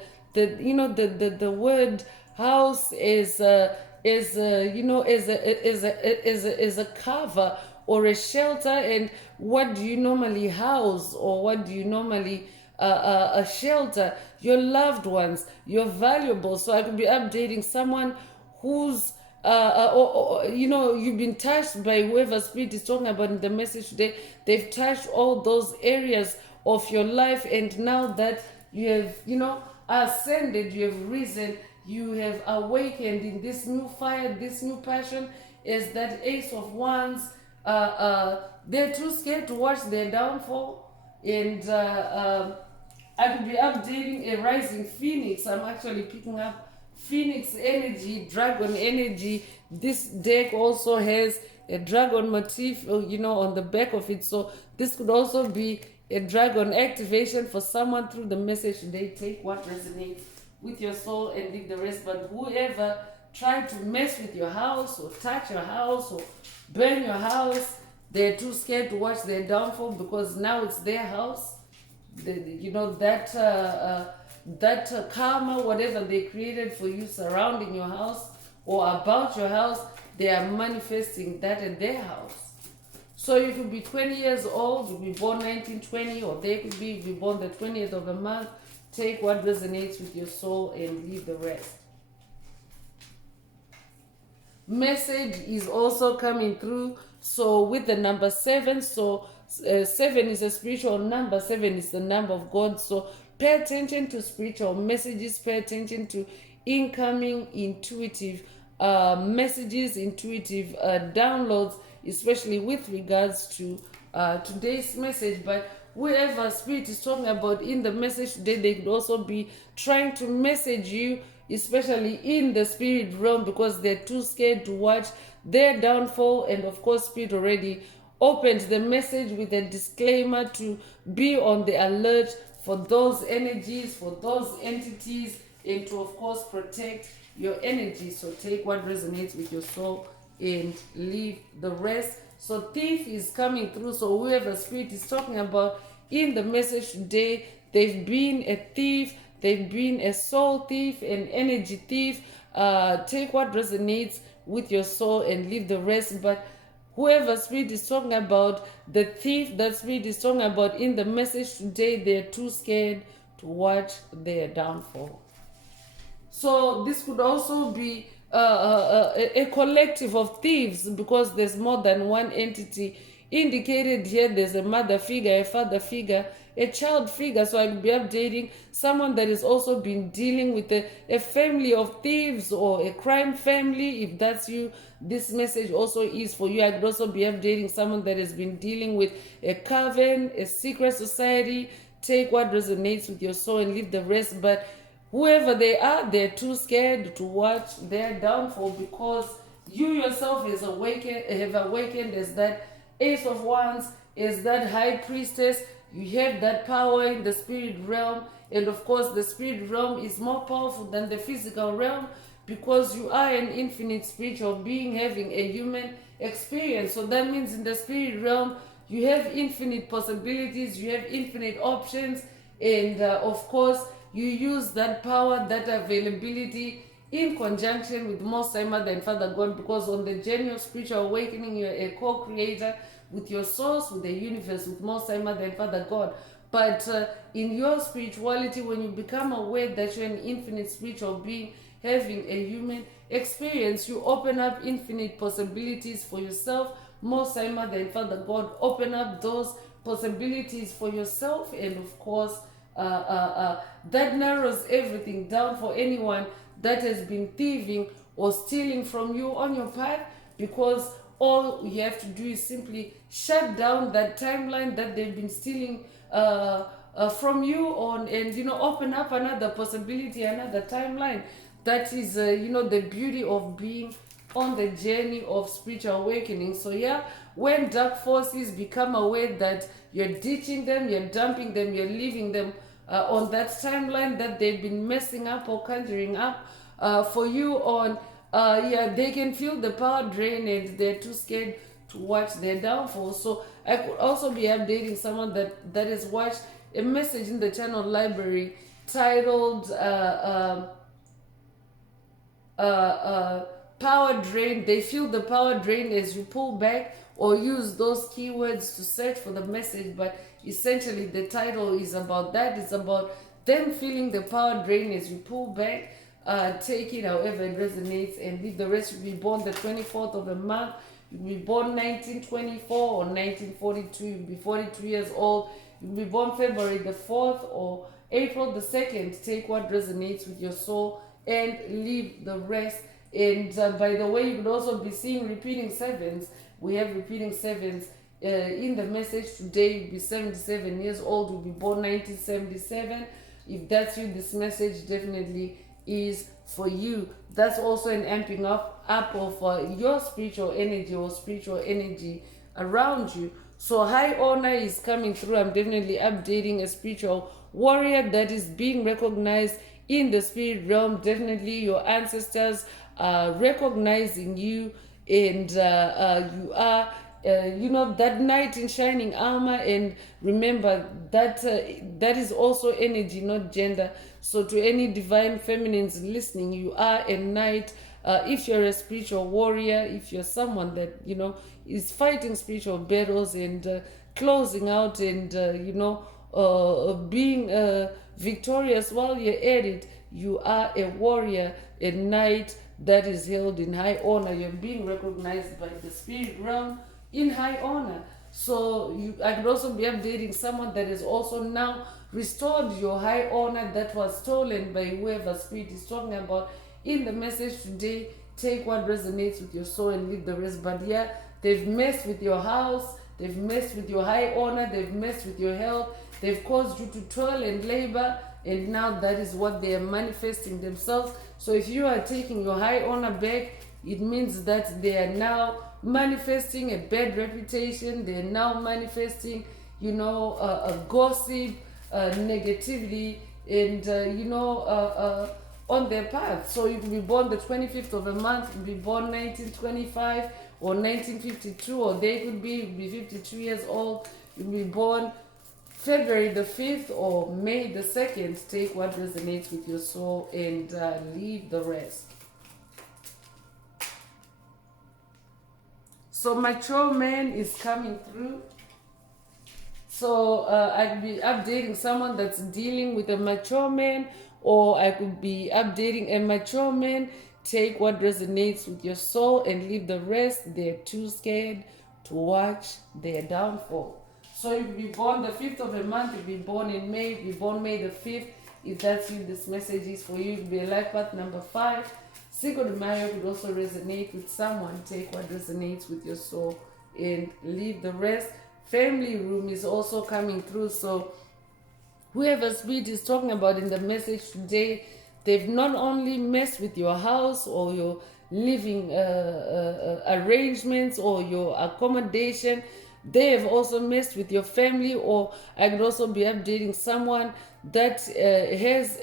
word house as a cover or a shelter. And what do you normally house, or what do you normally shelter? Your loved ones, your valuables. So I could be updating someone who's you've been touched by whoever spirit is talking about in the message today. They've touched all those areas of your life, and now that you have ascended, you have risen, you have awakened in this new fire, this new passion, is that Ace of Wands. They're too scared to watch their downfall, and I could be updating a rising phoenix. I'm actually picking up phoenix energy, dragon energy. This deck also has a dragon motif, on the back of it. So this could also be a dragon activation for someone through the message today. Take what resonates with your soul and leave the rest. But whoever tried to mess with your house or touch your house or burn your house, they're too scared to watch their downfall, because now it's their house. That karma, whatever they created for you surrounding your house or about your house, they are manifesting that in their house. So you could be 20 years old, you be born 1920, or they could be born the 20th of a month. Take what resonates with your soul and leave the rest. Message is also coming through. So with the number 7, so 7 is a spiritual number. 7 is the number of God. So pay attention to spiritual messages. Pay attention to incoming intuitive messages, intuitive downloads, especially with regards to today's message. But whoever spirit is talking about in the message today, they could also be trying to message you, especially in the spirit realm, because they're too scared to watch their downfall. And of course, spirit already opened the message with a disclaimer to be on the alert for those energies, for those entities, and to of course protect your energy. So take what resonates with your soul and leave the rest. So thief is coming through. So whoever spirit is talking about in the message today, they've been a thief, they've been a soul thief, an energy thief. Take what resonates with your soul and leave the rest. But Whoever spirit is talking about, the thief that spirit is talking about in the message today, they're too scared to watch their downfall. So this could also be a collective of thieves, because there's more than one entity indicated here. There's a mother figure, a father figure, a child figure. So I could be updating someone that has also been dealing with a family of thieves or a crime family. If that's you, this message also is for you. I could also be updating someone that has been dealing with a coven, a secret society. Take what resonates with your soul and leave the rest. But whoever they are, they're too scared to watch their downfall, because you yourself have awakened as that Ace of Wands, as that High Priestess. You have that power in the spirit realm, and of course the spirit realm is more powerful than the physical realm, because you are an infinite spiritual being having a human experience. So that means in the spirit realm you have infinite possibilities, you have infinite options, and of course you use that power, that availability in conjunction with Most High Mother and Father God, because on the journey of spiritual awakening, you're a co-creator with your source, with the universe, with Most High Mother and Father God. But in your spirituality, when you become aware that you're an infinite spiritual being having a human experience, you open up infinite possibilities for yourself. Most High Mother and Father God open up those possibilities for yourself, and of course that narrows everything down for anyone that has been thieving or stealing from you on your path, because all you have to do is simply shut down that timeline that they've been stealing from you on, and open up another possibility, another timeline. That is the beauty of being on the journey of spiritual awakening. So yeah, when dark forces become aware that you're ditching them, you're dumping them, you're leaving them on that timeline that they've been messing up or conjuring up for you on, they can feel the power drain, and they're too scared to watch their downfall. So I could also be updating someone that has watched a message in the channel library titled power drain. They feel the power drain as you pull back or use those keywords to search for the message, but essentially the title is about that. It's about them feeling the power drain as you pull back. Take it however it resonates and leave the rest. You'll be born the 24th of the month. You'll be born 1924 or 1942. You'll be 42 years old. You'll be born February the 4th or April the 2nd. Take what resonates with your soul and leave the rest. And by the way, you could also be seeing repeating sevens. We have repeating sevens in the message today. You'll be 77 years old. You'll be born 1977. If that's you, this message definitely is for you. That's also an amping up of your spiritual energy or spiritual energy around you. So high honor is coming through. I'm definitely updating a spiritual warrior that is being recognized in the spirit realm. Definitely your ancestors are recognizing you, and you are that knight in shining armor. And remember that that is also energy, not gender. So to any divine feminines listening, you are a knight. If you're a spiritual warrior, if you're someone that is fighting spiritual battles and closing out and being victorious while you're at it, you are a warrior, a knight that is held in high honor. You're being recognized by the spirit realm in high honor. So I could also be updating someone that has also now restored your high honor that was stolen by whoever spirit is talking about in the message today. Take what resonates with your soul and leave the rest. But yeah, they've messed with your house, they've messed with your high honor, they've messed with your health, they've caused you to toil and labor, and now that is what they are manifesting themselves. So if you are taking your high honor back, it means that they are now manifesting a bad reputation. They are now manifesting a gossip, negativity, and on their path. So you could be born the 25th of a month, you could be born 1925 or 1952, or they could be 52 years old. You could be born February the 5th or May the 2nd. Take what resonates with your soul and leave the rest. So mature man is coming through. So I could be updating someone that's dealing with a mature man, or I could be updating a mature man. Take what resonates with your soul and leave the rest. They're too scared to watch their downfall. So you could be born the 5th of a month, you could be born in May, you could be born May the 5th. If that's you, this message is for you. It could be a life path number 5. Single to marry could also resonate with someone. Take what resonates with your soul and leave the rest. Family room is also coming through. So whoever spirit is talking about in the message today, they've not only messed with your house or your living arrangements or your accommodation, they have also messed with your family. Or I could also be updating someone that has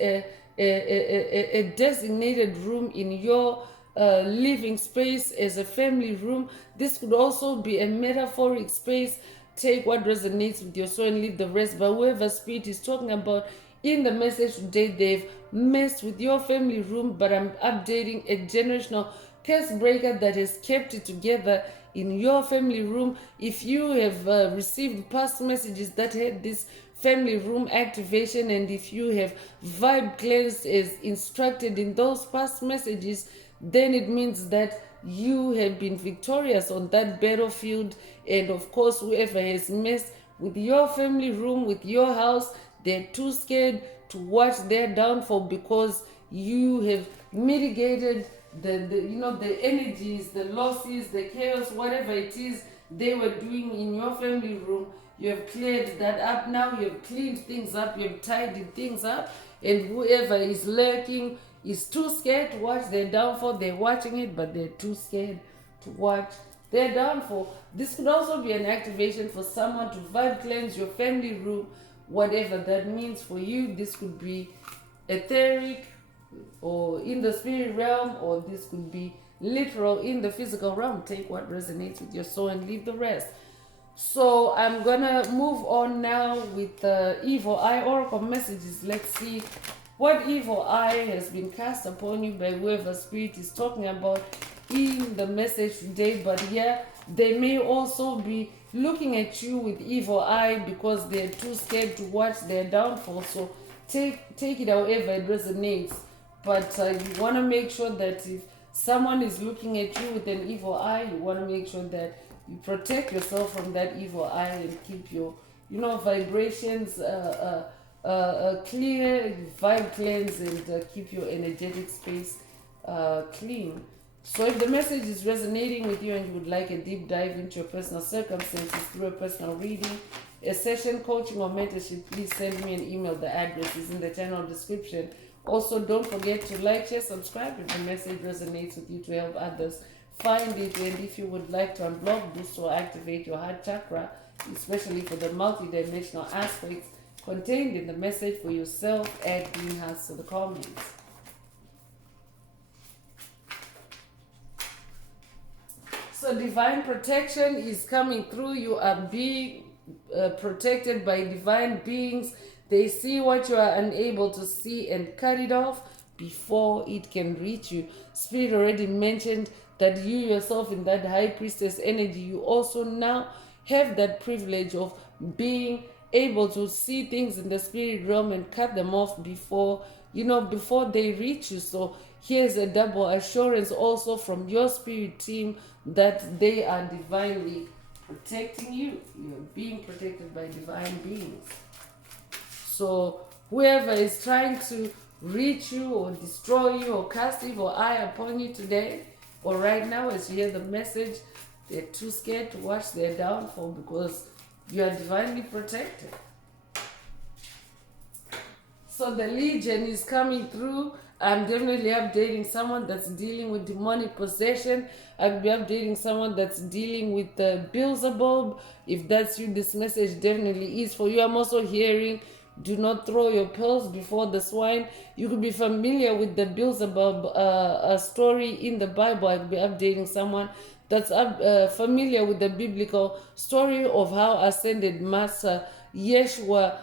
a designated room in your living space as a family room. This could also be a metaphoric space. Take what resonates with your soul and leave the rest. But whoever spirit is talking about in the message today, they've messed with your family room, but I'm updating a generational curse breaker that has kept it together in your family room. If you have received past messages that had this family room activation, and if you have vibe cleansed as instructed in those past messages, then it means that you have been victorious on that battlefield. And of course, whoever has messed with your family room, with your house, they're too scared to watch their downfall, because you have mitigated the energies, the losses, the chaos, whatever it is they were doing in your family room. You have cleared that up now. You have cleaned things up. You have tidied things up. And whoever is lurking is too scared to watch their downfall. They're watching it, but they're too scared to watch their downfall. This could also be an activation for someone to vibe cleanse your family room, whatever that means for you. This could be etheric or in the spirit realm, or this could be literal in the physical realm. Take what resonates with your soul and leave the rest. So I'm gonna move on now with the evil eye oracle messages. Let's see what evil eye has been cast upon you by whoever spirit is talking about in the message today. But yeah, they may also be looking at you with evil eye because they're too scared to watch their downfall. So take it however it resonates. But you want to make sure that if someone is looking at you with an evil eye, you want to make sure that you protect yourself from that evil eye and keep your vibrations clear, vibe cleanse, and keep your energetic space clean. So if the message is resonating with you and you would like a deep dive into your personal circumstances through a personal reading, a session, coaching, or mentorship, please send me an email. The address is in the channel description. Also, don't forget to like, share, subscribe if the message resonates with you to help others find it. And if you would like to unblock, boost, or activate your heart chakra, especially for the multidimensional aspects contained in the message for yourself, add green hearts to the comments. So divine protection is coming through. You are being protected by divine beings. They see what you are unable to see and cut it off before it can reach you. Spirit already mentioned that you yourself, in that high priestess energy, you also now have that privilege of being able to see things in the spirit realm and cut them off before they reach you. So here's a double assurance also from your spirit team that they are divinely protecting you. You're being protected by divine beings. So whoever is trying to reach you or destroy you or cast evil eye upon you today or right now, as you hear the message, they're too scared to watch their downfall because you are divinely protected. So the Legion is coming through. I'm definitely updating someone that's dealing with demonic possession. I'll be updating someone that's dealing with Beelzebub. If that's you, this message definitely is for you. I'm also hearing, do not throw your pearls before the swine. You could be familiar with the Beelzebub story in the Bible. I'll be updating someone that's familiar with the biblical story of how ascended Master Yeshua,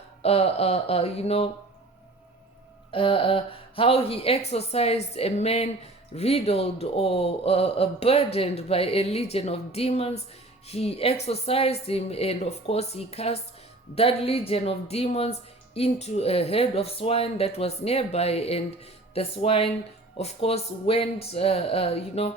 how he exorcised a man riddled or burdened by a legion of demons, he exorcised him, and of course he cast that legion of demons into a herd of swine that was nearby, and the swine, of course, went went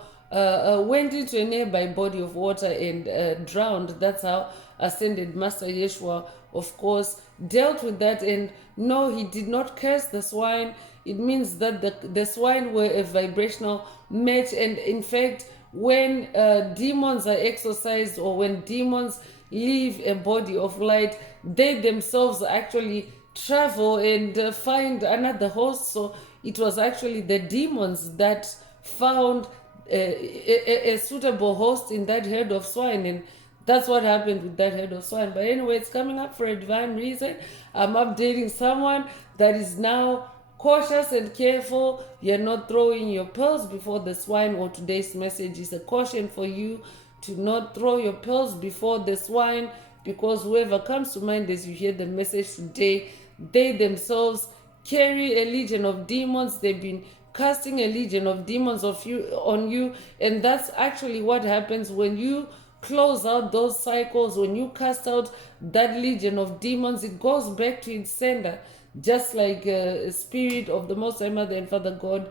into a nearby body of water and drowned. That's how Ascended Master Yeshua, of course, dealt with that. And no, he did not curse the swine. It means that the swine were a vibrational match. And in fact, when demons are exorcised, or when demons leave a body of light, they themselves actually travel and find another host. So it was actually the demons that found a suitable host in that herd of swine, and that's what happened with that herd of swine. But anyway, it's coming up for a divine reason. I'm updating someone that is now cautious and careful. You're not throwing your pearls before the swine, or today's message is a caution for you to not throw your pearls before the swine, because whoever comes to mind as you hear the message today, they themselves carry a legion of demons. They've been casting a legion of demons on you, and that's actually what happens when you close out those cycles. When you cast out that legion of demons, it goes back to its sender, just like a spirit of the Most High Mother and Father God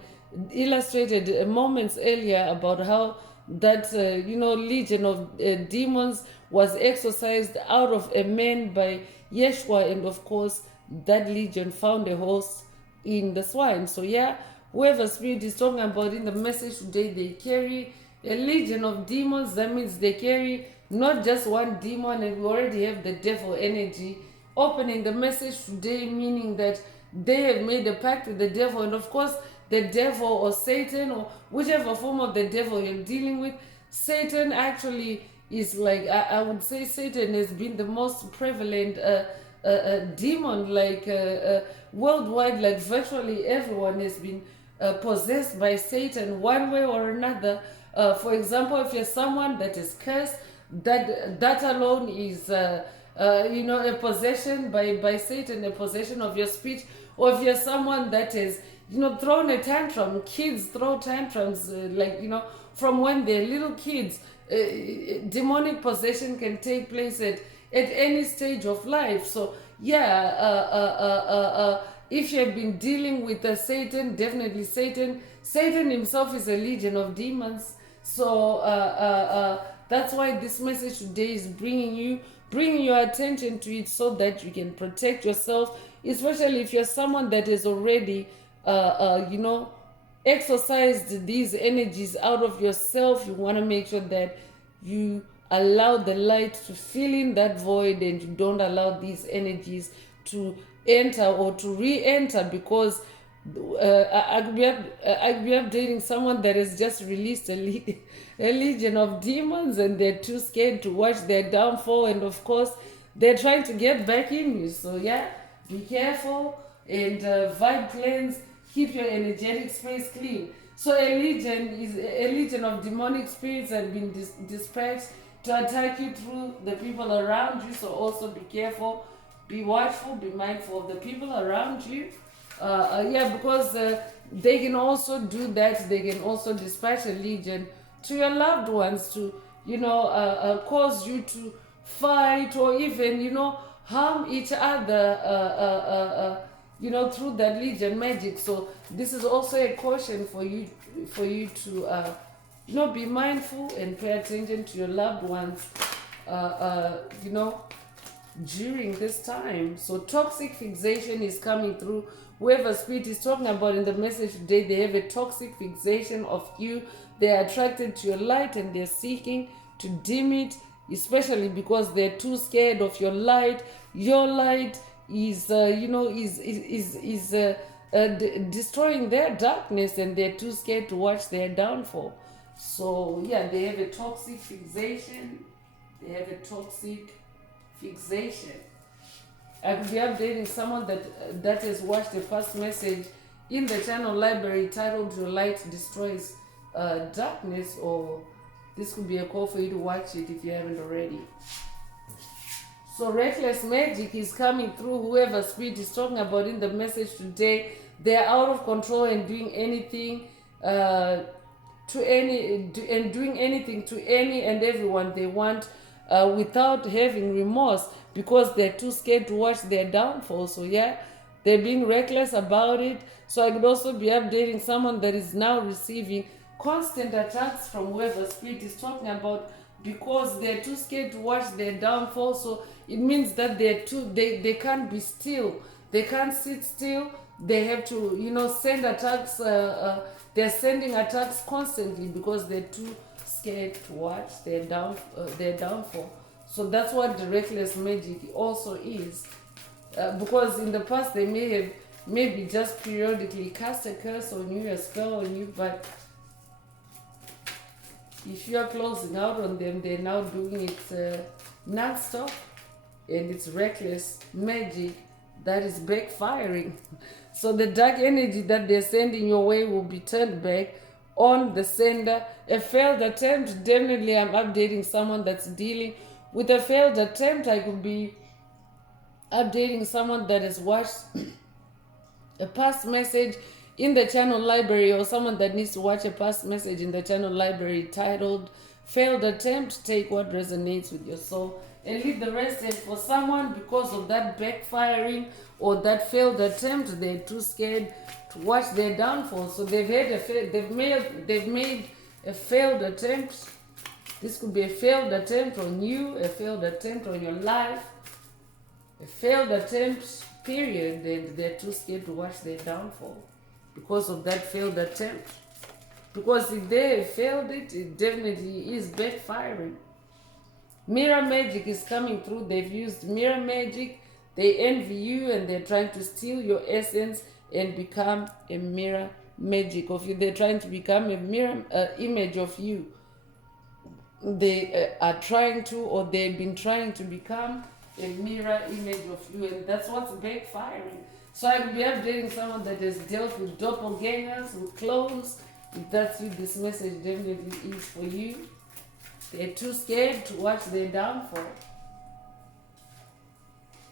illustrated moments earlier about how that legion of demons was exorcised out of a man by Yeshua, and of course that legion found a host in the swine. So yeah, whoever spirit is talking about in the message today, they carry a legion of demons. That means they carry not just one demon, and we already have the devil energy opening the message today, meaning that they have made a pact with the devil. And of course, the devil or Satan, or whichever form of the devil you're dealing with, Satan actually is like, I would say Satan has been the most prevalent demon, like worldwide. Like virtually everyone has been possessed by Satan one way or another. For example, if you're someone that is cursed, that alone is a possession by Satan, a possession of your speech. Or if you're someone that is thrown a tantrum. Kids throw tantrums from when they're little kids. Demonic possession can take place at any stage of life. So yeah, if you have been dealing with Satan, definitely Satan himself is a legion of demons. So that's why this message today is bringing your attention to it, so that you can protect yourself, especially if you're someone that has already exorcised these energies out of yourself. You want to make sure that you allow the light to fill in that void, and you don't allow these energies to enter or to re-enter, because I could be updating someone that has just released a legion of demons, and they're too scared to watch their downfall, and of course they're trying to get back in you. So yeah, be careful and vibe cleanse. Keep your energetic space clean. So a legion of demonic spirits have been dispatched to attack you through the people around you. So also be careful, be watchful, be mindful of the people around you. Because they can also do that. They can also dispatch a legion to your loved ones to cause you to fight, or even harm each other through that legion magic. So this is also a caution for you to be mindful and pay attention to your loved ones during this time. So toxic fixation is coming through. Whoever spirit is talking about in the message today, they have a toxic fixation of you. They are attracted to your light, and they're seeking to dim it, especially because they're too scared of your light. Your light is destroying their darkness, and they're too scared to watch their downfall. So yeah, they have a toxic fixation. I could be updating someone that has watched the first message in the channel library titled "Your Light Destroys Darkness," or this could be a call for you to watch it if you haven't already. So reckless magic is coming through. Whoever spirit is talking about in the message today, they're out of control and doing anything to and doing anything to any and everyone they want without having remorse, because they're too scared to watch their downfall. So yeah, they're being reckless about it. So I could also be updating someone that is now receiving constant attacks from whoever spirit is talking about, because they're too scared to watch their downfall. So it means that they can't be still, they can't sit still. They have to, send attacks. They're sending attacks constantly because they're too scared to watch their downfall. So that's what the reckless magic also is. Because in the past they may have maybe just periodically cast a curse on you, a spell on you, but if you are closing out on them, they're now doing it non-stop, and it's reckless magic that is backfiring. So the dark energy that they're sending your way will be turned back on the sender. A failed attempt, definitely I'm updating someone that's dealing with a failed attempt. I could be updating someone that has watched a past message in the channel library, or someone that needs to watch a past message in the channel library titled Failed Attempt. Take what resonates with your soul and leave the rest. And for someone, because of that backfiring or that failed attempt, they're too scared to watch their downfall. So they've made a failed attempt. This could be a failed attempt on you, a failed attempt on your life, a failed attempt, period, and they're too scared to watch their downfall because of that failed attempt. Because if they failed it, it definitely is backfiring. Mirror magic is coming through. They've used mirror magic. They envy you and they're trying to steal your essence and become a mirror magic of you. They're trying to become a mirror image of you. They are trying to, or they've been trying to become a mirror image of you, and that's what's backfiring. So I will be updating someone that has dealt with doppelgangers, with clones. If that's you, this message definitely is for you. They're too scared to watch their downfall.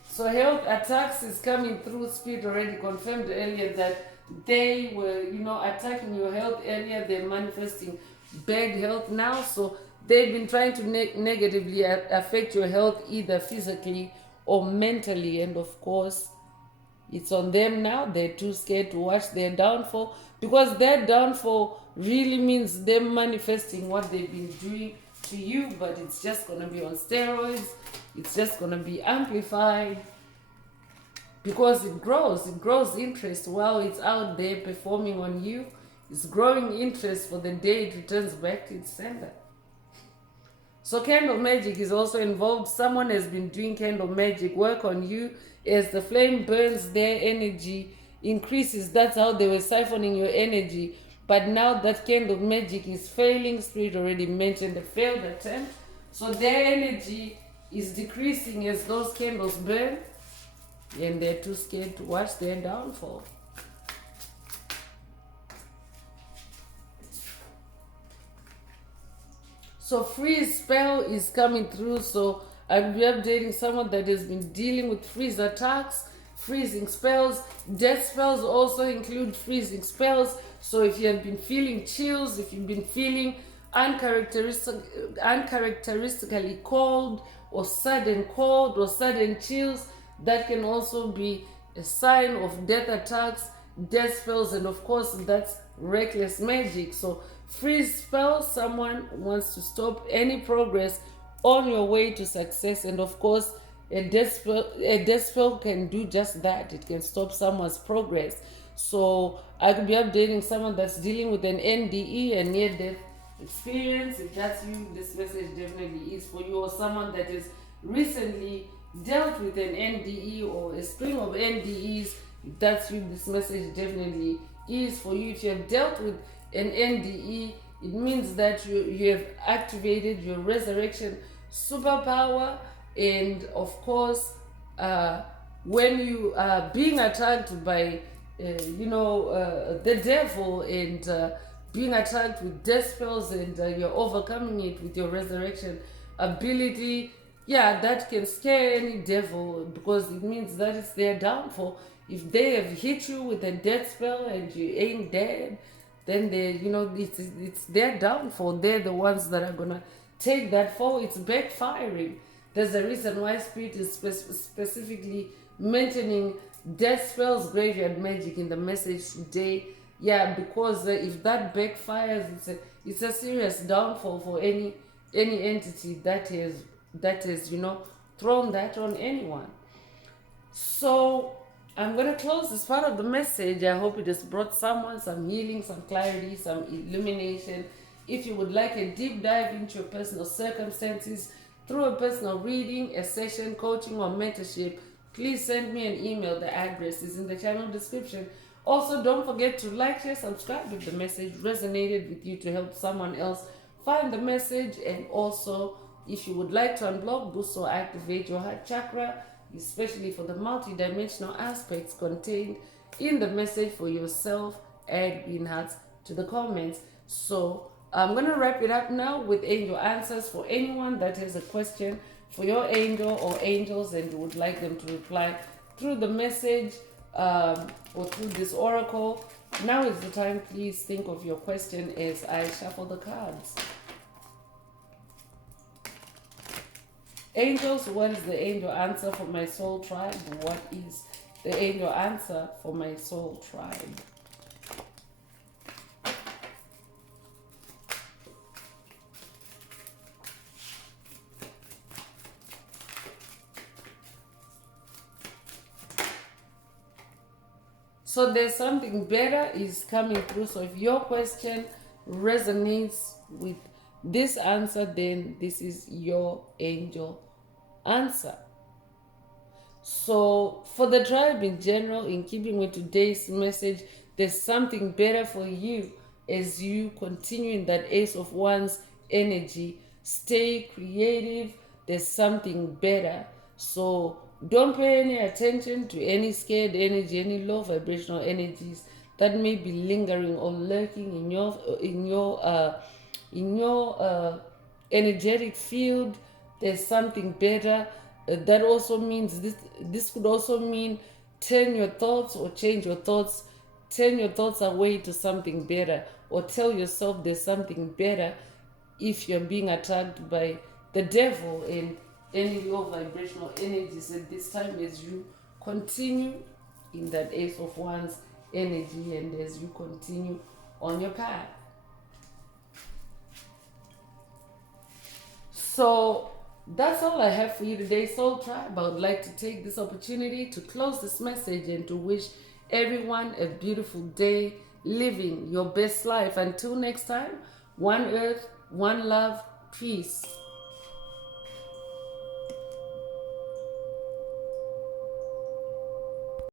So health attacks is coming through. Spirit already confirmed earlier that they were, attacking your health earlier. They're manifesting bad health now. So they've been trying to negatively affect your health, either physically or mentally. And of course, it's on them now. They're too scared to watch their downfall, because their downfall really means them manifesting what they've been doing to you, but it's just going to be on steroids. It's just going to be amplified, because it grows interest while it's out there performing on you. It's growing interest for the day it returns back to its sender. So candle magic is also involved. Someone has been doing candle magic work on you. As the flame burns, their energy increases. That's how they were siphoning your energy. But now that candle magic is failing, Spirit already mentioned the failed attempt. So their energy is decreasing as those candles burn, and they're too scared to watch their downfall. So freeze spell is coming through. So I'll be updating someone that has been dealing with freeze attacks, freezing spells. Death spells also include freezing spells. So if you have been feeling chills, if you've been feeling uncharacteristically cold or sudden chills, that can also be a sign of death attacks, death spells, and of course that's reckless magic. So freeze spell, someone wants to stop any progress on your way to success, and of course a death spell can do just that. It can stop someone's progress. So I could be updating someone that's dealing with an NDE, a near-death experience. If that's you, this message definitely is for you. Or someone that has recently dealt with an NDE or a string of NDEs. If that's you, this message definitely is for you. If you have dealt with an NDE, it means that you have activated your resurrection superpower. And of course, when you are being attacked by the devil, and being attacked with death spells, and you're overcoming it with your resurrection ability, that can scare any devil, because it means that it's their downfall. If they have hit you with a death spell and you ain't dead, then they, you know, it's their downfall. They're the ones that are gonna take that fall. It's backfiring. There's a reason why Spirit is specifically mentioning death spells, graveyard magic in the message today. Yeah, because if that backfires, it's a serious downfall for any entity that is, you know, thrown that on anyone. So I'm going to close this part of the message. I hope it has brought someone some healing, some clarity, some illumination. If you would like a deep dive into your personal circumstances through a personal reading, a session, coaching, or mentorship, please send me an email. The address is in the channel description. Also, don't forget to like, share, subscribe if the message resonated with you to help someone else find the message. And also, if you would like to unblock, boost, or activate your heart chakra, especially for the multi-dimensional aspects contained in the message for yourself, add green hearts to the comments. So I'm going to wrap it up now with angel answers for anyone that has a question for your angel or angels and you would like them to reply through the message or through this oracle. Now is the time. Please think of your question as I shuffle the cards. Angels, what is the angel answer for my soul tribe? What is the angel answer for my soul tribe? So there's something better is coming through. So if your question resonates with this answer, then this is your angel answer. So for the tribe in general, in keeping with today's message, there's something better for you as you continue in that Ace of Wands energy. Stay creative. There's something better. So don't pay any attention to any scared energy, any low vibrational energies that may be lingering or lurking in your energetic field. There's something better. That also means this could also mean turn your thoughts or change your thoughts. Turn your thoughts away to something better, or tell yourself there's something better if you're being attacked by the devil and any low vibrational energies at this time, as you continue in that Ace of Wands energy and as you continue on your path. So that's all I have for you today, Soul Tribe. I would like to take this opportunity to close this message and to wish everyone a beautiful day, living your best life. Until next time, one earth, one love, peace.